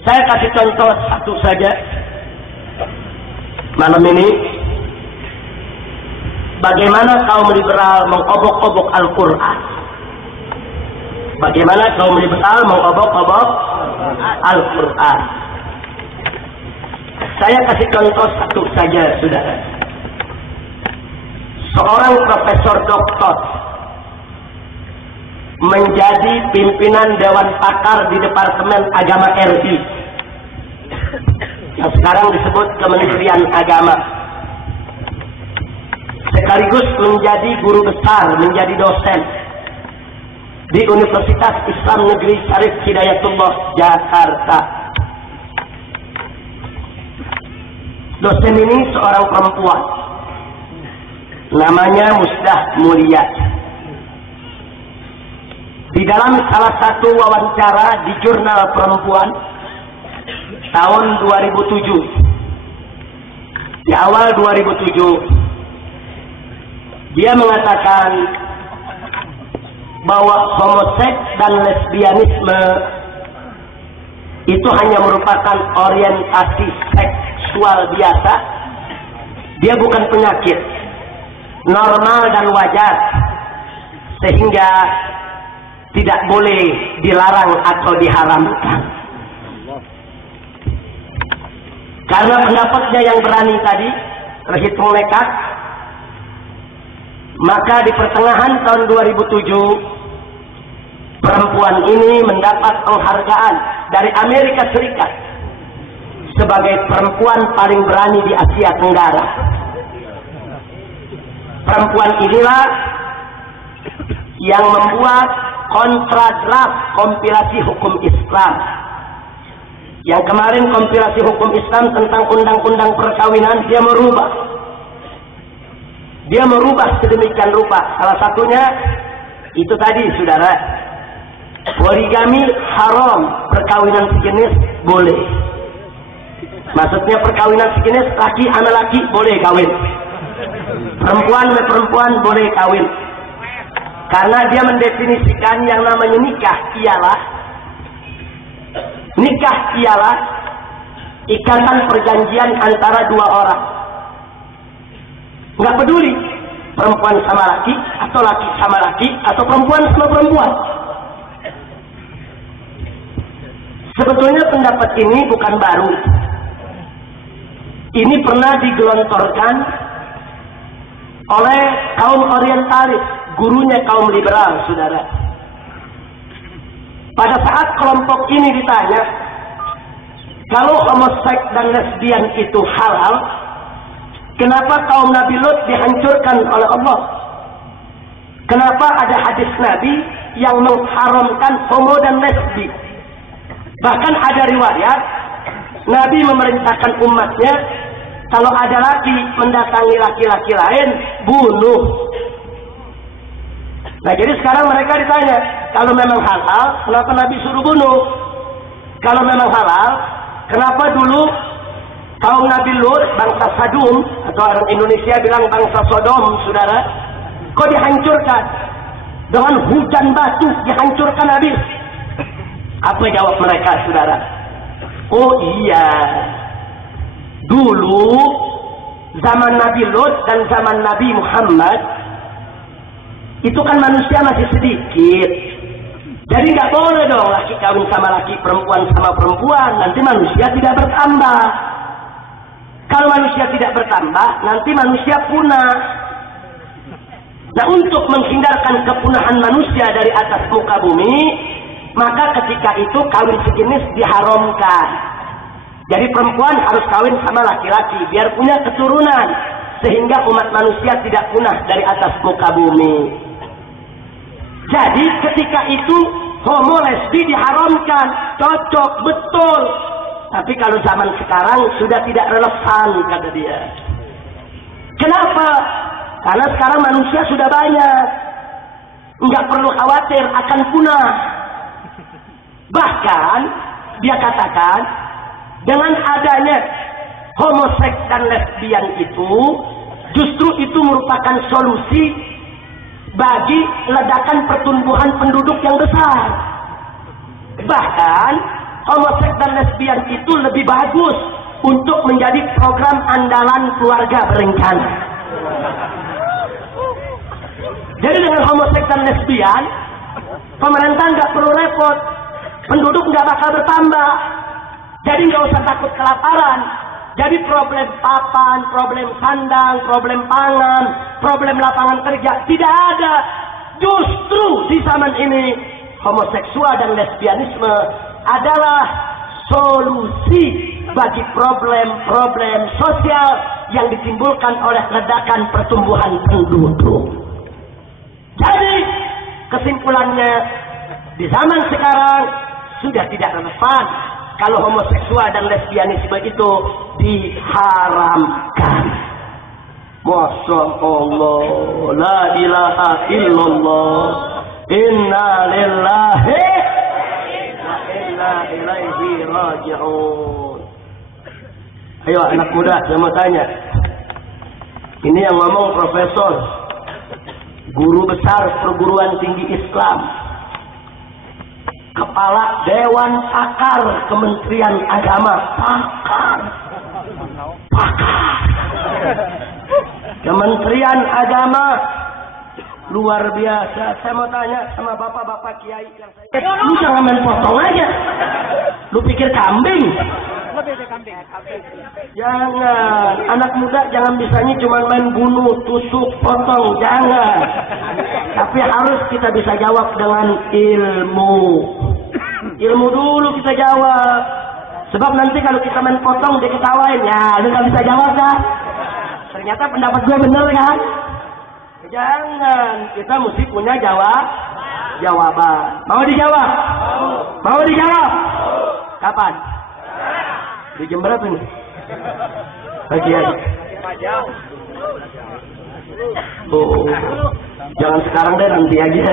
Saya kasih contoh satu saja malam ini. Bagaimana kaum liberal mengobok-obok Al-Quran. Bagaimana kaum liberal mengobok-obok Al-Quran. Saya kasih contoh satu saja, saudara. Seorang profesor doktor menjadi pimpinan Dewan Pakar di Departemen Agama RI yang sekarang disebut Kementerian Agama, sekaligus menjadi guru besar, menjadi dosen di Universitas Islam Negeri Syarif Hidayatullah Jakarta. Dosen ini seorang perempuan, namanya Musdah Mulia. Di dalam salah satu wawancara di Jurnal Perempuan tahun 2007, di awal 2007, dia mengatakan bahwa homoseks dan lesbianisme itu hanya merupakan orientasi seksual biasa. Dia bukan penyakit, normal dan wajar, sehingga tidak boleh dilarang atau diharamkan. Karena pendapatnya yang berani tadi, terhitung nekat, maka di pertengahan tahun 2007 perempuan ini mendapat penghargaan dari Amerika Serikat sebagai perempuan paling berani di Asia Tenggara. Perempuan inilah yang membuat kontradraft kompilasi hukum Islam. Yang kemarin kompilasi hukum Islam tentang undang-undang perkawinan dia merubah sedemikian rupa. Salah satunya itu tadi, saudara, poligami haram, perkawinan sejenis boleh. Maksudnya perkawinan sejenis laki sama laki boleh kawin, perempuan sama perempuan boleh kawin. Karena dia mendefinisikan yang namanya nikah ialah ikatan perjanjian antara dua orang. Nggak peduli perempuan sama laki sama laki atau perempuan sama perempuan. Sebetulnya pendapat ini bukan baru. Ini pernah digelontorkan oleh kaum orientalis, gurunya kaum liberal, saudara. Pada saat kelompok ini ditanya, kalau homoseks dan lesbian itu halal, kenapa kaum Nabi Lut dihancurkan oleh Allah? Kenapa ada hadis Nabi yang mengharamkan homo dan lesbi? Bahkan ada riwayat Nabi memerintahkan umatnya, kalau ada laki mendatangi laki-laki lain, bunuh. Nah, jadi sekarang mereka ditanya, kalau memang halal, kenapa Nabi suruh bunuh? Kalau memang halal, kenapa dulu kaum Nabi Lut, bangsa Sadum, atau orang Indonesia bilang bangsa Sodom, saudara, kok dihancurkan? Dengan hujan batu dihancurkan habis. Apa jawab mereka, saudara? Oh iya, dulu zaman Nabi Lut dan zaman Nabi Muhammad itu kan manusia masih sedikit, jadi nggak boleh dong laki kawin sama laki, perempuan sama perempuan, nanti manusia tidak bertambah. Kalau manusia tidak bertambah, nanti manusia punah. Nah, untuk menghindarkan kepunahan manusia dari atas muka bumi, maka ketika itu kawin sejenis diharamkan. Jadi perempuan harus kawin sama laki-laki biar punya keturunan, sehingga umat manusia tidak punah dari atas muka bumi. Jadi ketika itu homo lesbi diharamkan, cocok betul. Tapi kalau zaman sekarang sudah tidak relevan, kata dia. Kenapa? Karena sekarang manusia sudah banyak, nggak perlu khawatir akan punah. Bahkan dia katakan dengan adanya homoseks dan lesbian itu, justru itu merupakan solusi bagi ledakan pertumbuhan penduduk yang besar. Bahkan homoseks dan lesbian itu lebih bagus untuk menjadi program andalan keluarga berencana. Jadi dengan homoseks dan lesbian, pemerintah nggak perlu repot, penduduk nggak bakal bertambah. Jadi nggak usah takut kelaparan. Jadi problem papan, problem sandang, problem pangan, problem lapangan kerja tidak ada. Justru di zaman ini homoseksual dan lesbianisme adalah solusi bagi problem-problem sosial yang ditimbulkan oleh ledakan pertumbuhan penduduk. Jadi kesimpulannya, di zaman sekarang sudah tidak relevan kalau homoseksual dan lesbianisme itu diharamkan. Masya Allah, la ilaha illallah, inna lillahi wa inna ilaihi raji'un. Ayo anak muda, saya mau tanya. Ini yang ngomong profesor, guru besar perguruan tinggi Islam, kepala Dewan Pakar Kementerian Agama, pakar Kementerian Agama, luar biasa. Saya mau tanya sama bapak-bapak kiai yang saya, lu jangan main potong aja, lu pikir kambing? Jangan, anak muda jangan bisanya cuma main bunuh, tusuk, potong, jangan. Tapi harus kita bisa jawab dengan ilmu. Ilmu dulu kita jawab. Sebab nanti kalau kita main potong dia ketawain, ya lu gak bisa jawab kan? Ternyata pendapat gue bener kan? Jangan, kita mesti punya jawaban. Mau dijawab? Mau dijawab? Kapan? Di jam berapa nih? Pagi aja. Oh, jangan sekarang deh, nanti aja.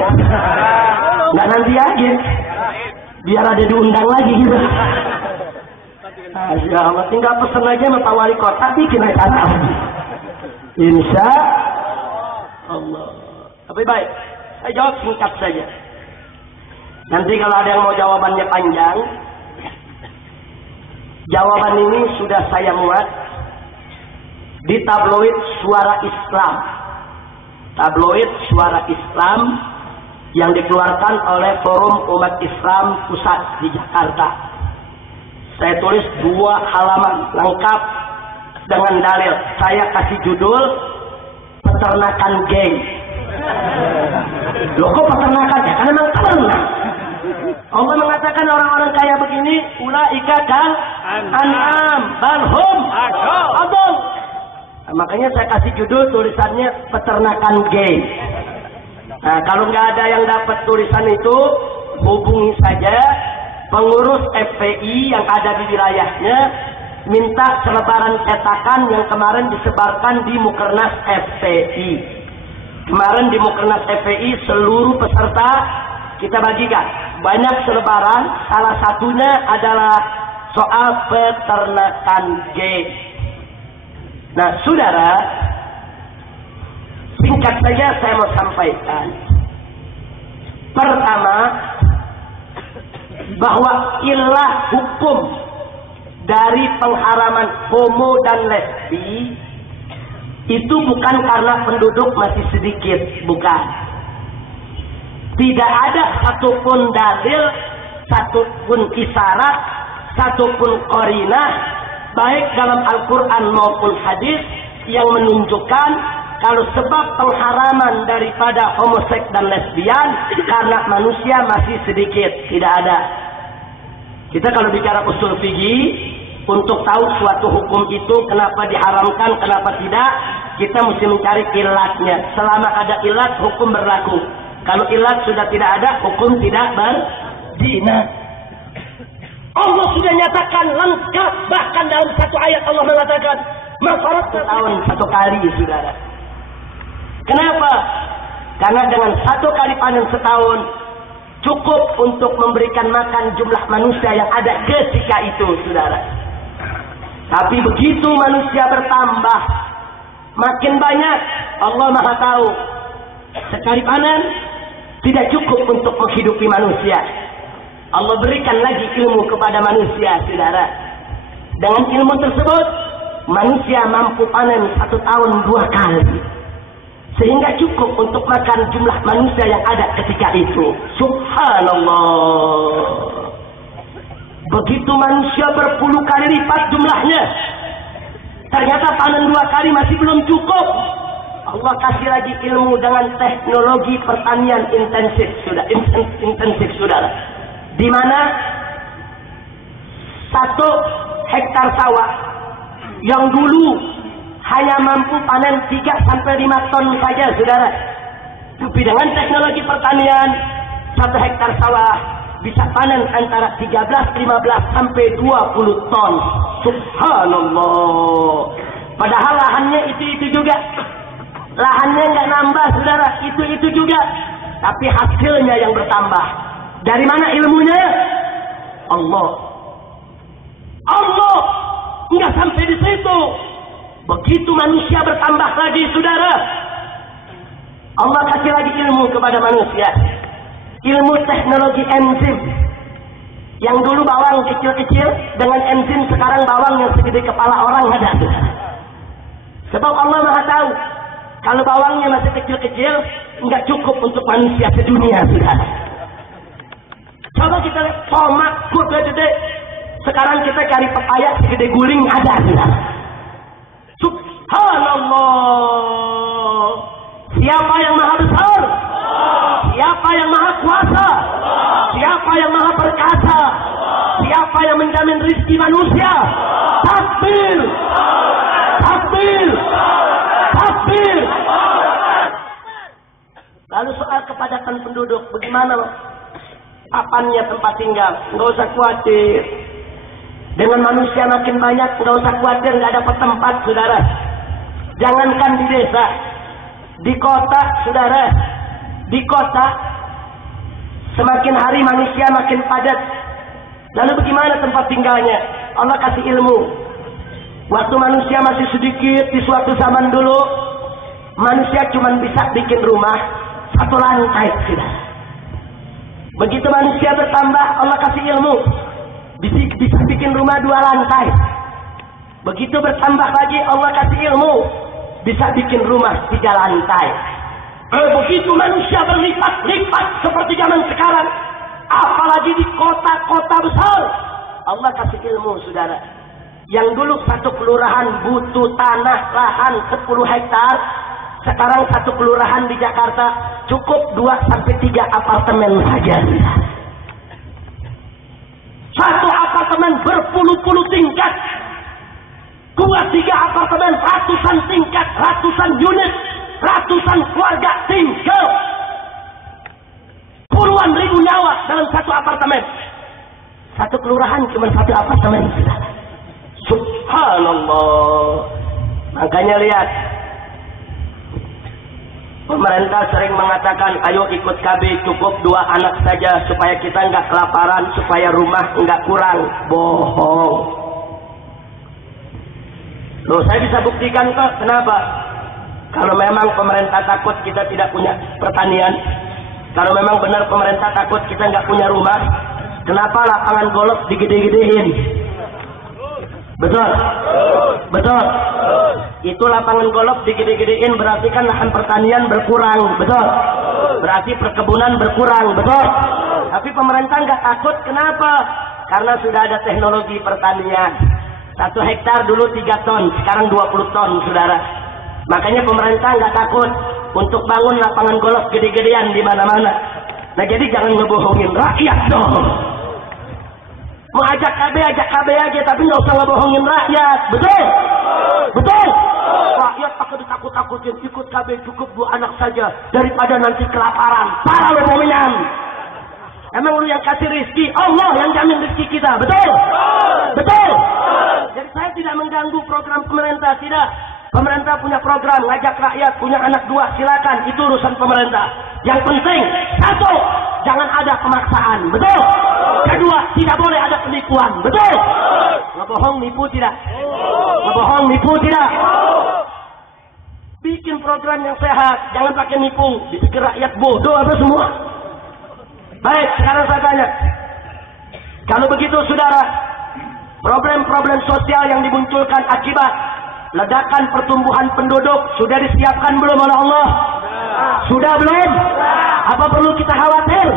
Nggak nanti aja. Biar ada diundang lagi gitu. Ya Allah, tinggal pesen aja sama Pak Wali Kota, bikin acara. Insya Allah. Tapi baik, saya jawab singkat saja. Nanti kalau ada yang mau jawabannya panjang, jawaban ini sudah saya muat di tabloid Suara Islam. Tabloid Suara Islam yang dikeluarkan oleh Forum Umat Islam Pusat di Jakarta. Saya tulis 2 halaman lengkap dengan dalil. Saya kasih judul Peternakan Geng. Loh kok peternakan ya? Karena memang ternak. Allah mengatakan orang-orang kaya begini, ulaika kal an'am balhum adall. Nah, makanya saya kasih judul tulisannya Peternakan Geng. Nah, kalau nggak ada yang dapat tulisan itu, hubungi saja pengurus FPI yang ada di wilayahnya, minta selebaran cetakan yang kemarin disebarkan di Mukernas FPI. Kemarin di Mukernas FPI seluruh peserta kita bagikan banyak selebaran, salah satunya adalah soal peternakan geng. Nah, saudara, singkat saja saya mau sampaikan. Pertama, bahwa ilah hukum dari pengharaman homo dan lesbi itu bukan karena penduduk masih sedikit, bukan. Tidak ada satupun dalil, satupun isyarat, satupun qarinah baik dalam Al-Quran maupun hadis yang menunjukkan kalau sebab pengharaman daripada homoseks dan lesbian karena manusia masih sedikit, tidak ada. Kita kalau bicara usul fikih, untuk tahu suatu hukum itu kenapa diharamkan, kenapa tidak, kita mesti mencari ilatnya. Selama ada ilat, hukum berlaku. Kalau ilat sudah tidak ada, hukum tidak berdina. Allah sudah nyatakan lengkap, bahkan dalam satu ayat Allah mengatakan masalah setahun satu kali, saudara. Kenapa? Karena dengan satu kali panen setahun cukup untuk memberikan makan jumlah manusia yang ada ketika itu, saudara. Tapi begitu manusia bertambah, makin banyak, Allah Maha tahu. Sekali panen tidak cukup untuk menghidupi manusia. Allah berikan lagi ilmu kepada manusia, saudara. Dengan ilmu tersebut, manusia mampu panen 1 tahun 2 kali. Sehingga cukup untuk makan jumlah manusia yang ada ketika itu. Subhanallah. Begitu manusia berpuluh kali lipat jumlahnya, ternyata panen 2 kali masih belum cukup. Allah kasih lagi ilmu dengan teknologi pertanian intensif, saudara. Di mana 1 hektar sawah yang dulu hanya mampu panen 3-5 ton saja, saudara. Tapi dengan teknologi pertanian, 1 hektar sawah bisa panen antara 13, 15 sampai 20 ton. Subhanallah. Padahal lahannya itu juga. Lahannya nggak nambah, saudara. Itu juga. Tapi hasilnya yang bertambah. Dari mana ilmunya? Allah. Allah. Nggak sampai di situ. Begitu manusia bertambah lagi, saudara, Allah kasih lagi ilmu kepada manusia. Ilmu teknologi enzim. Yang dulu bawang kecil-kecil, dengan enzim sekarang bawang yang segede kepala orang ada. Sebab Allah Maha tahu, kalau bawangnya masih kecil-kecil, nggak cukup untuk manusia sedunia, saudara. Coba kita lihat tomat gede-gede. Sekarang kita cari pepaya segede guling ada, saudara. Subhanallah. Siapa yang maha besar? Siapa yang maha kuasa? Siapa yang maha perkasa? Siapa yang menjamin rezeki manusia? Takbir! Takbir! Takbir! Lalu soal kepadatan penduduk, bagaimana papannya tempat tinggal? Nggak usah khawatir. Dengan manusia makin banyak, nggak usah khawatir nggak dapat tempat, saudara. Jangankan di desa, di kota, saudara, di kota semakin hari manusia makin padat. Lalu bagaimana tempat tinggalnya? Allah kasih ilmu. Waktu manusia masih sedikit di suatu zaman dulu, manusia cuma bisa bikin rumah 1 lantai, saudara. Begitu manusia bertambah, Allah kasih ilmu. Bisa bikin rumah 2 lantai. Begitu bertambah lagi, Allah kasih ilmu. Bisa bikin rumah 3 lantai. Begitu manusia berlipat-lipat seperti zaman sekarang, apalagi di kota-kota besar, Allah kasih ilmu, saudara. Yang dulu 1 kelurahan butuh tanah lahan 10 hektar, sekarang 1 kelurahan di Jakarta cukup 2-3 apartemen saja. 1 apartemen berpuluh-puluh tingkat, 2-3 apartemen ratusan tingkat, ratusan unit, ratusan keluarga tinggal, puluhan ribu nyawa dalam 1 apartemen. 1 kelurahan cuma 1 apartemen, saudara. Subhanallah. Makanya lihat, pemerintah sering mengatakan, ayo ikut KB, cukup 2 anak saja supaya kita nggak kelaparan, supaya rumah nggak kurang. Bohong. Loh, saya bisa buktikan kok. Kenapa? Kalau memang pemerintah takut kita tidak punya pertanian, kalau memang benar pemerintah takut kita nggak punya rumah, kenapa lapangan golf digede-gedein? Betul? Betul? Itu lapangan golf digede-gedein berarti kan lahan pertanian berkurang. Betul? Berarti perkebunan berkurang. Betul? Tapi pemerintah nggak takut. Kenapa? Karena sudah ada teknologi pertanian. 1 hektar dulu 3 ton, sekarang 20 ton, saudara. Makanya pemerintah nggak takut untuk bangun lapangan golf gede-gedean di mana-mana. Nah jadi jangan ngebohongin rakyat dong. Mau ajak KB aja, tapi nggak usah ngebohongin rakyat. Betul? Betul? Rakyat pakai ditakut-takutin, ikut KB cukup 2 anak saja daripada nanti kelaparan. Parah lo pokoknya. Emang lu yang kasih rezeki, Allah yang jamin rezeki kita. Betul? Betul? Jadi saya tidak mengganggu program pemerintah, tidak. Pemerintah punya program, ngajak rakyat, punya anak 2, silakan. Itu urusan pemerintah. Yang penting, 1, jangan ada pemaksaan. Betul? Kedua, tidak boleh ada penipuan. Betul? Ngebohong, nipu tidak? Ngebohong, nipu tidak? Bikin program yang sehat, jangan pakai nipu. Dipikir rakyat bodoh apa semua? Baik, sekarang saya tanya. Kalau begitu, saudara, problem-problem sosial yang dimunculkan akibat ledakan pertumbuhan penduduk sudah disiapkan belum oleh Allah? Sudah belum? Apa perlu kita khawatir?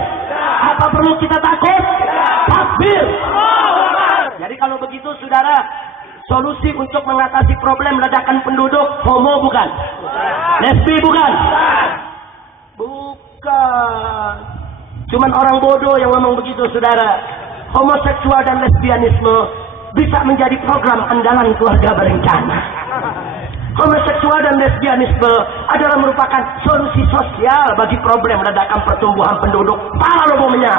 Apa perlu kita takut? Takbir! Jadi kalau begitu, saudara, solusi untuk mengatasi problem ledakan penduduk, homo bukan? Lesbi bukan? Bukan. Cuman orang bodoh yang ngomong begitu, saudara. Homoseksual dan lesbianisme bisa menjadi program andalan keluarga berencana. Homoseksual dan lesbianisme adalah merupakan solusi sosial bagi problem ledakan pertumbuhan penduduk. Parah lo momennya.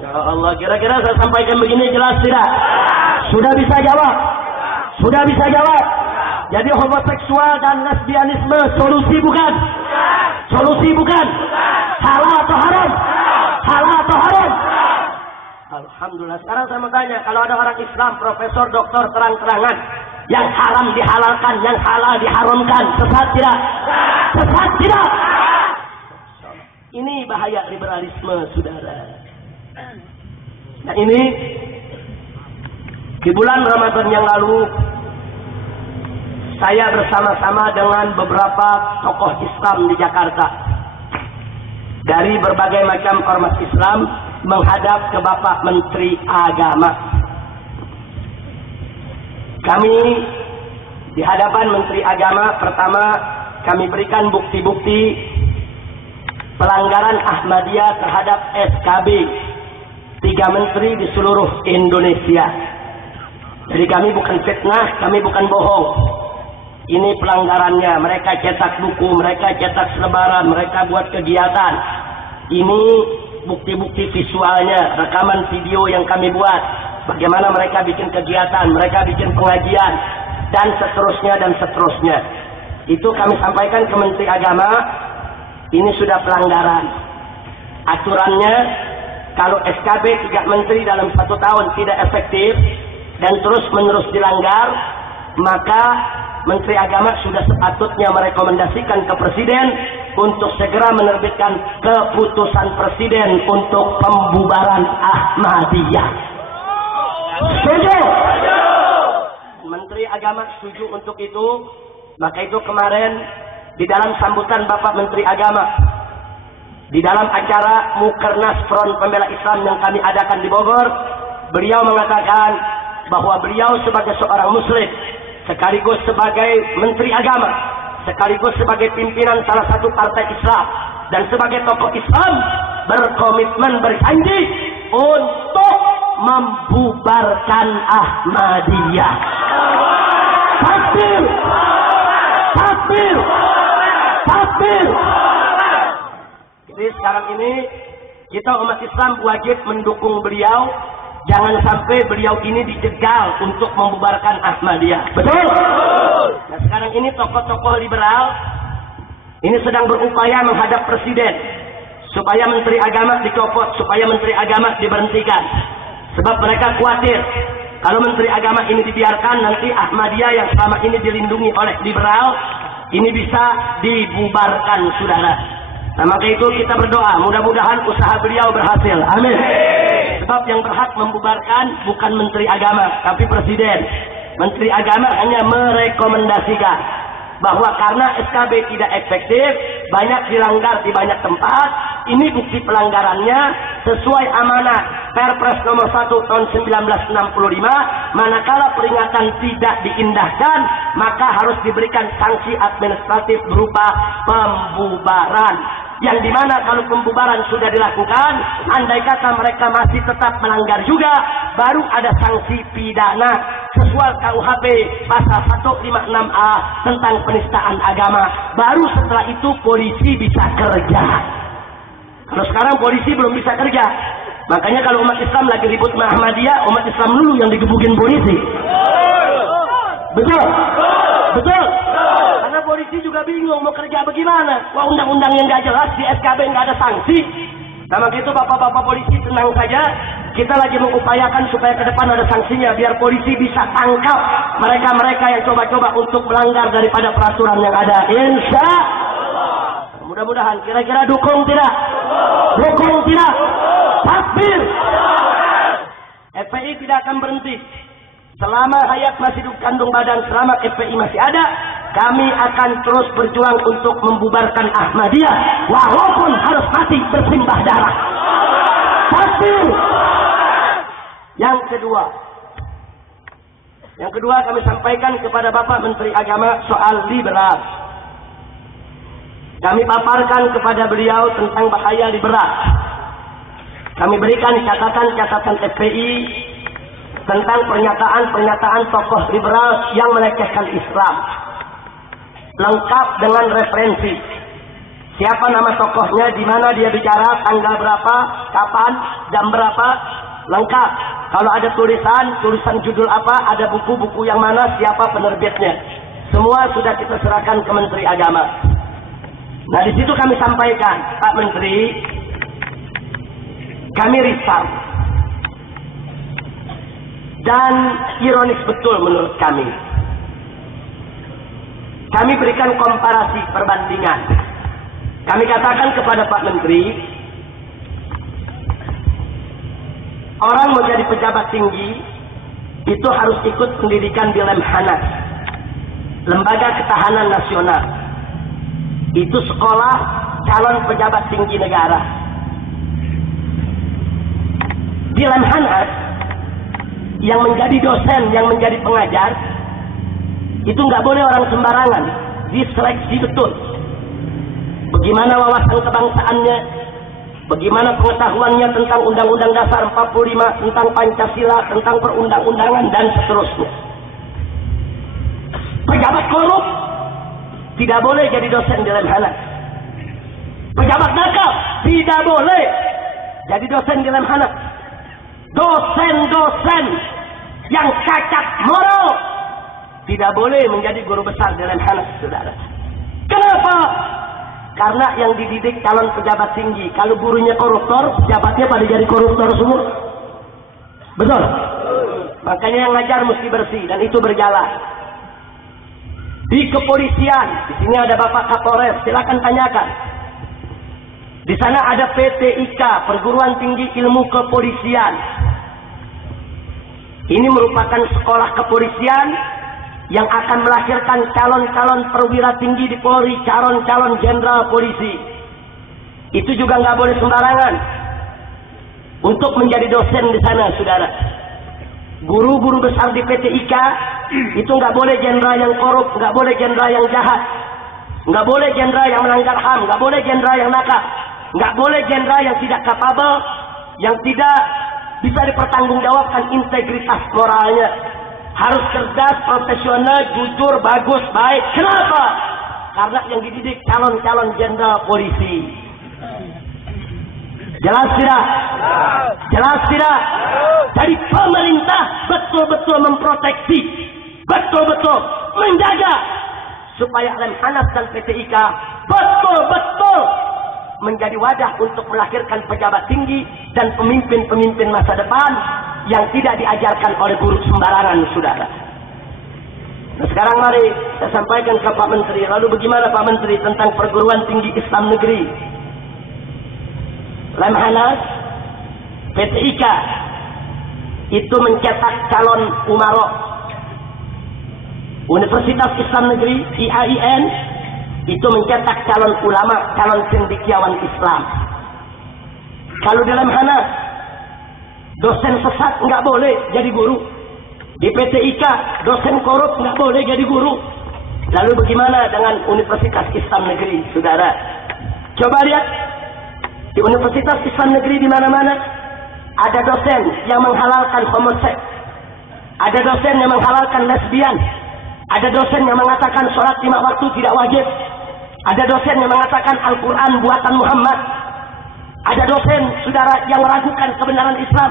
Ya Allah, kira-kira saya sampaikan begini jelas tidak? Sudah bisa jawab? Sudah bisa jawab? Jadi homoseksual dan lesbianisme solusi bukan? Solusi bukan? Halal atau haram? Halal atau haram? Alhamdulillah. Sekarang saya mau tanya, kalau ada orang Islam, profesor, doktor, terang-terangan, yang haram dihalalkan, yang halal diharamkan, sesat tidak? Sesat tidak? Ini bahaya liberalisme, saudara. Nah ini, di bulan Ramadan yang lalu, saya bersama-sama dengan beberapa tokoh Islam di Jakarta dari berbagai macam ormas Islam menghadap ke Bapak Menteri Agama. Kami di hadapan Menteri Agama, pertama kami berikan bukti-bukti pelanggaran Ahmadiyah terhadap SKB 3 menteri di seluruh Indonesia. Jadi kami bukan fitnah, kami bukan bohong. Ini pelanggarannya, mereka cetak buku, mereka cetak selebaran, mereka buat kegiatan. Ini bukti-bukti visualnya, rekaman video yang kami buat. Bagaimana mereka bikin kegiatan, mereka bikin pengajian, dan seterusnya, dan seterusnya. Itu kami sampaikan ke Menteri Agama, ini sudah pelanggaran. Aturannya, kalau SKB 3 menteri dalam 1 tahun tidak efektif, dan terus-menerus dilanggar, maka Menteri Agama sudah sepatutnya merekomendasikan ke Presiden untuk segera menerbitkan keputusan Presiden untuk pembubaran Ahmadiyah. Setuju? Menteri Agama setuju untuk itu. Maka itu kemarin di dalam sambutan Bapak Menteri Agama, di dalam acara Mukernas Front Pembela Islam yang kami adakan di Bogor, beliau mengatakan bahwa beliau sebagai seorang Muslim, sekaligus sebagai Menteri Agama, sekaligus sebagai pimpinan salah satu partai Islam, dan sebagai tokoh Islam, berkomitmen, berjanji untuk membubarkan Ahmadiyah. Takbir! Takbir! Takbir! Jadi sekarang ini kita umat Islam wajib mendukung beliau. Jangan sampai beliau ini dijegal untuk membubarkan Ahmadiyah. Betul? Nah sekarang ini tokoh-tokoh liberal ini sedang berupaya menghadap Presiden supaya Menteri Agama dicopot, supaya Menteri Agama diberhentikan. Sebab mereka khawatir kalau Menteri Agama ini dibiarkan, nanti Ahmadiyah yang selama ini dilindungi oleh liberal ini bisa dibubarkan, saudara. Nah maka itu kita berdoa, mudah-mudahan usaha beliau berhasil. Amin. Sebab yang berhak membubarkan bukan Menteri Agama, tapi Presiden. Menteri Agama hanya merekomendasikan bahwa karena SKB tidak efektif, banyak dilanggar di banyak tempat. Ini bukti pelanggarannya sesuai amanat Perpres nomor 1 tahun 1965, manakala peringatan tidak diindahkan, maka harus diberikan sanksi administratif berupa pembubaran. Yang dimana kalau pembubaran sudah dilakukan, andai kata mereka masih tetap melanggar juga, baru ada sanksi pidana sesuai KUHP pasal 156A tentang penistaan agama. Baru setelah itu polisi bisa kerja. Kalau sekarang polisi belum bisa kerja. Makanya kalau umat Islam lagi ribut sama Ahmadiyah, umat Islam dulu yang digebukin polisi. Betul? Betul? Karena polisi juga bingung mau kerja bagaimana. Wah, undang-undang yang nggak jelas, di SKB nggak ada sanksi. Sama gitu bapak-bapak polisi tenang saja. Kita lagi mengupayakan supaya ke depan ada sanksinya, biar polisi bisa tangkap mereka-mereka yang coba-coba untuk melanggar daripada peraturan yang ada. Insya Allah. Mudah-mudahan. Kira-kira dukung tidak? Dukung tidak? Takbir. FPI tidak akan berhenti. Selama hayat masih di kandung badan, selama FPI masih ada, kami akan terus berjuang untuk membubarkan Ahmadiyah, walaupun harus mati bersimbah darah. Takbir. Yang kedua kami sampaikan kepada Bapak Menteri Agama soal liberal. Kami paparkan kepada beliau tentang bahaya liberal. Kami berikan catatan-catatan FPI tentang pernyataan-pernyataan tokoh liberal yang melecehkan Islam, lengkap dengan referensi. Siapa nama tokohnya, di mana dia bicara, tanggal berapa, kapan, jam berapa, lengkap. Kalau ada tulisan judul apa, ada buku-buku yang mana, siapa penerbitnya. Semua sudah kita serahkan ke Menteri Agama. Nah, di situ kami sampaikan, Pak Menteri, kami risau. Dan ironis betul menurut kami. Kami berikan komparasi perbandingan. Kami katakan kepada Pak Menteri, orang mau jadi pejabat tinggi itu harus ikut pendidikan di Lemhanas, Lembaga Ketahanan Nasional. Itu sekolah calon pejabat tinggi negara. Di Lemhanas, yang menjadi dosen, yang menjadi pengajar, itu nggak boleh orang sembarangan, diseleksi betul. Bagaimana wawasan kebangsaannya, bagaimana pengetahuannya tentang Undang-Undang Dasar 45, tentang Pancasila, tentang perundang-undangan, dan seterusnya. Pejabat korup tidak boleh jadi dosen di Lemhanas. Pejabat nakal tidak boleh jadi dosen di Lemhanas. Dosen-dosen yang cacat moral tidak boleh menjadi guru besar di Lemhanas, saudara. Kenapa? Karena yang dididik calon pejabat tinggi. Kalau gurunya koruptor, pejabatnya pada jadi koruptor semua. Betul? Makanya yang ngajar mesti bersih, dan itu berjalan. Di kepolisian, di sini ada Bapak Kapolres, silakan tanyakan. Di sana ada PTIK, Perguruan Tinggi Ilmu Kepolisian. Ini merupakan sekolah kepolisian yang akan melahirkan calon-calon perwira tinggi di Polri, calon-calon jenderal polisi. Itu juga nggak boleh sembarangan untuk menjadi dosen di sana, saudara. Guru-guru besar di PTIK itu nggak boleh jenderal yang korup, nggak boleh jenderal yang jahat, nggak boleh jenderal yang melanggar HAM, nggak boleh jenderal yang nakal, nggak boleh jenderal yang tidak kapabel, yang tidak bisa dipertanggungjawabkan integritas moralnya. Harus cerdas, profesional, jujur, bagus, baik. Kenapa? Karena yang dididik calon-calon jenderal polisi. Jelas tidak? Jelas tidak? Jadi pemerintah betul-betul memproteksi, betul-betul menjaga supaya Lemhanas dan PTIK betul-betul menjadi wadah untuk melahirkan pejabat tinggi dan pemimpin-pemimpin masa depan yang tidak diajarkan oleh guru sembarangan, saudara. Nah, sekarang mari saya sampaikan ke Pak Menteri. Lalu bagaimana Pak Menteri tentang perguruan tinggi Islam negeri? Lemhanas, PTIK itu mencetak calon umaro. Universitas Islam Negeri IAIN itu mencetak calon ulama, calon cendekiawan Islam. Kalau di Lemhanas dosen sesat nggak boleh jadi guru. Di PT IKA, dosen korup nggak boleh jadi guru. Lalu bagaimana dengan Universitas Islam Negeri, saudara? Coba lihat, di Universitas Islam Negeri di mana-mana ada dosen yang menghalalkan homoseks, ada dosen yang menghalalkan lesbian, ada dosen yang mengatakan sholat 5 waktu tidak wajib, ada dosen yang mengatakan Al-Quran buatan Muhammad, ada dosen, saudara, yang meragukan kebenaran Islam,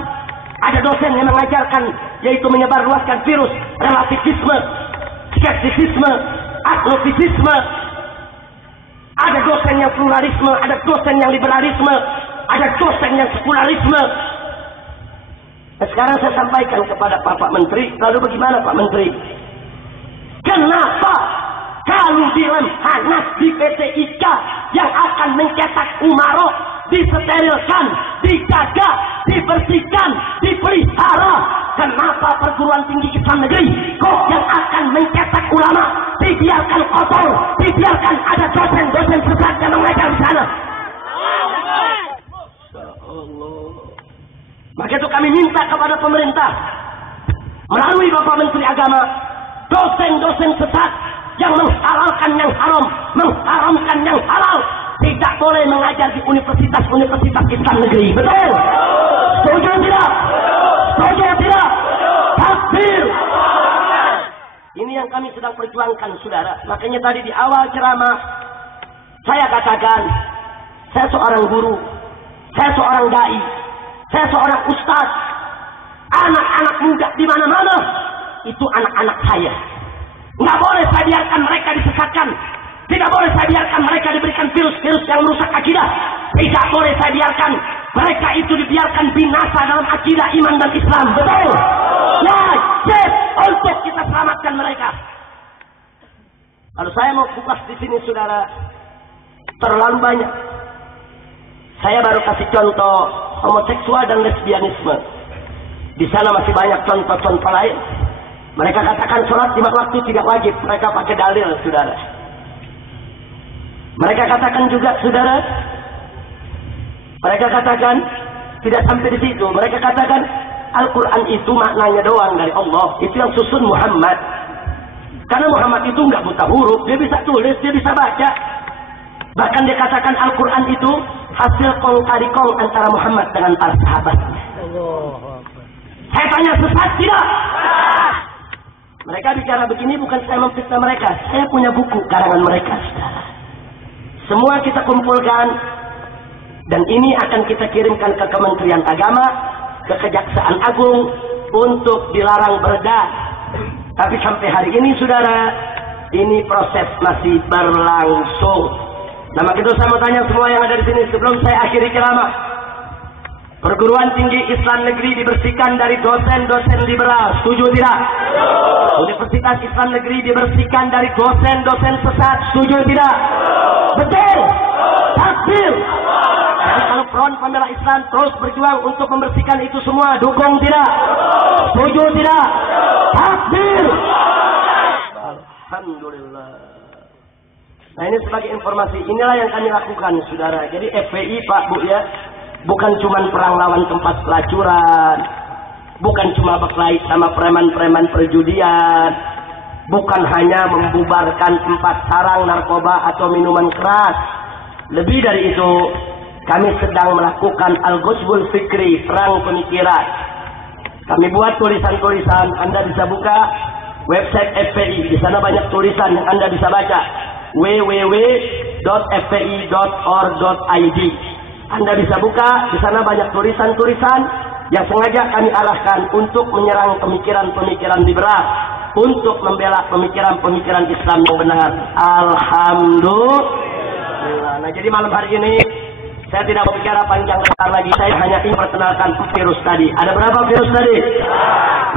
ada dosen yang mengajarkan, yaitu menyebarluaskan virus relativisme, skeptisisme, agnosisme. Ada dosen yang pluralisme, ada dosen yang liberalisme, ada dosen yang sekularisme. Nah, sekarang saya sampaikan kepada Pak Menteri, lalu bagaimana Pak Menteri? Kenapa kalau di Lemhanas, di PT IKA yang akan mencetak umaro, disterilkan, dijaga, dibersihkan, dipelihara, kenapa perguruan tinggi Islam Negeri kok yang akan mencetak ulama dibiarkan kotor, dibiarkan ada dosen-dosen sesat yang mengajar di sana? Maka itu kami minta kepada pemerintah melalui Bapak Menteri Agama, dosen-dosen sesat yang menghalalkan yang haram, mengharamkan yang halal, tidak boleh mengajar di universitas-universitas Islam Negeri. Betul? Setuju tidak? Setuju tidak? Takbir! Ini yang kami sedang perjuangkan, saudara. Makanya tadi di awal ceramah saya katakan, saya seorang guru, saya seorang dai, saya seorang ustaz. Anak-anak muda di mana-mana itu anak-anak saya. Nggak boleh saya biarkan mereka disesatkan. Tidak boleh saya biarkan mereka diberikan virus-virus yang merusak akidah. Tidak boleh saya biarkan mereka itu dibiarkan binasa dalam akidah, iman dan Islam. Betul? Wajib untuk kita selamatkan mereka. Kalau saya mau kupas di sini, saudara, terlalu banyak. Saya baru kasih contoh homoseksual dan lesbianisme. Di sana masih banyak contoh-contoh lain. Mereka katakan sholat 5 waktu tidak wajib. Mereka pakai dalil, saudara. Mereka katakan juga, saudara, mereka katakan tidak sampai di situ. Mereka katakan Al-Quran itu maknanya doang dari Allah. Itu yang susun Muhammad. Karena Muhammad itu nggak buta huruf, dia bisa tulis, dia bisa baca. Bahkan dia katakan Al-Quran itu hasil kong kali kong antara Muhammad dengan para sahabat. Saya tanya, sesat tidak? Mereka bicara begini bukan saya memfitnah mereka. Saya punya buku karangan mereka, saudara. Semua kita kumpulkan dan ini akan kita kirimkan ke Kementerian Agama, ke Kejaksaan Agung untuk dilarang beredar. Tapi sampai hari ini, saudara, ini proses masih berlangsung. Nah, maka itu saya mau tanya semua yang ada di sini sebelum saya akhiri ceramah. Perguruan tinggi Islam Negeri dibersihkan dari dosen-dosen liberal. Setuju tidak? Universitas Islam Negeri dibersihkan dari dosen-dosen sesat. Setuju tidak? Betul? Takbir! Dan kalau Front Pembela Islam terus berjuang untuk membersihkan itu semua, dukung tidak? Setuju tidak? Takbir! Alhamdulillah. Nah, ini sebagai informasi. Inilah yang kami lakukan, saudara. Jadi FPI, Pak, Bu, ya, bukan cuma perang lawan tempat pelacuran, bukan cuma berkelahi sama preman-preman perjudian, bukan hanya membubarkan tempat sarang narkoba atau minuman keras. Lebih dari itu, kami sedang melakukan al-ghusbul fikri, perang pemikiran. Kami buat tulisan-tulisan, Anda bisa buka website FPI, di sana banyak tulisan yang Anda bisa baca, www.fpi.org.id. Anda bisa buka, di sana banyak tulisan-tulisan yang sengaja kami arahkan untuk menyerang pemikiran-pemikiran liberal, untuk membela pemikiran-pemikiran Islam yang benar. Alhamdulillah. Nah, jadi malam hari ini saya tidak mau bicara panjang lebar lagi. Saya hanya ingin perkenalkan virus tadi. Ada berapa virus tadi?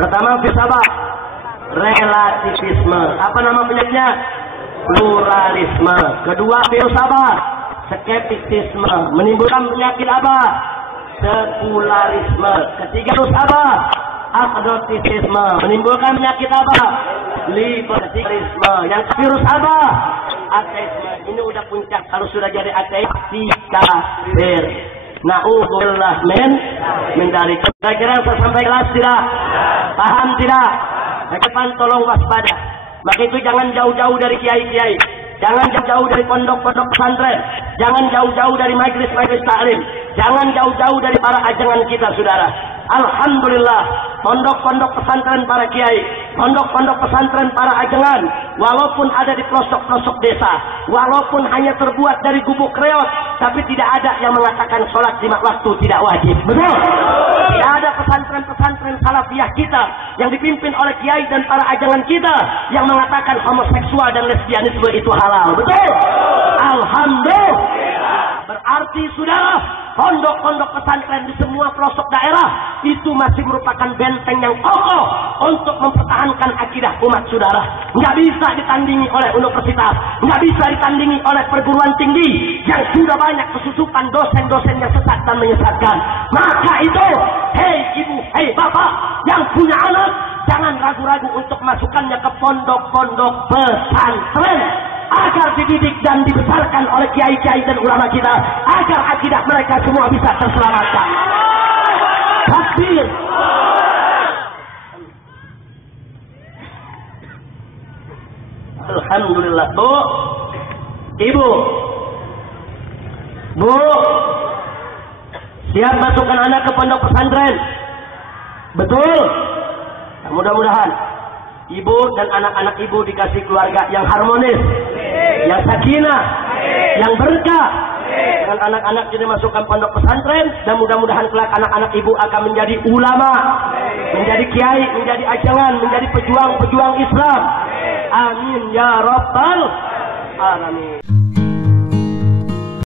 Pertama, virus apa? Relativisme. Apa nama penyakitnya? Pluralisme. Kedua, virus apa? Skeptisisme. Menimbulkan penyakit apa? Sekularisme. Ketiga, virus apa? Agnostisisme. Menimbulkan penyakit apa? Liberalisme. Yang virus apa? Ateisme. Ini udah puncak. Kalau sudah jadi ateis, kafir. Na'udzubillah min dzalik. Kira-kira saya sampai kelas tidak? Paham tidak? Depan tolong waspada. Maka itu jangan jauh-jauh dari kiai-kiai. Jangan jauh-jauh dari pondok-pondok pesantren. Jangan jauh-jauh dari majelis-majelis taklim. Jangan jauh-jauh dari para ajangan kita, saudara. Alhamdulillah, pondok-pondok pesantren para kiai, pondok-pondok pesantren para ajangan, walaupun ada di pelosok-pelosok desa, walaupun hanya terbuat dari gubuk reot, tapi tidak ada yang mengatakan sholat 5 waktu tidak wajib. Betul? Tidak ada pesantren-pesantren salafiyah kita yang dipimpin oleh kiai dan para ajangan kita yang mengatakan homoseksual dan lesbianisme itu halal. Betul? Alhamdulillah. Berarti saudara, pondok-pondok pesantren di semua pelosok daerah itu masih merupakan benteng yang kokoh untuk mempertahankan akidah umat saudara. Nggak bisa ditandingi oleh universitas, nggak bisa ditandingi oleh perguruan tinggi yang sudah banyak kesusupan dosen-dosen yang sesat dan menyesatkan. Maka itu, hei ibu, hei bapak yang punya anak, jangan ragu-ragu untuk masukkannya ke pondok-pondok pesantren agar dididik dan dibesarkan oleh kiai-kiai dan ulama kita agar akidah mereka semua bisa terselamatkan. Takbir. Alhamdulillah. Bu, ibu, bu, siap masukkan anak ke pondok pesantren? Betul? Nah, mudah-mudahan ibu dan anak-anak ibu dikasih keluarga yang harmonis, yang sakinah, yang berkah. Dengan anak-anak jadi masukkan pondok pesantren, dan mudah-mudahan kelak anak-anak ibu akan menjadi ulama, menjadi kiai, menjadi ajangan, menjadi pejuang-pejuang Islam. Amin ya rabbal alamin.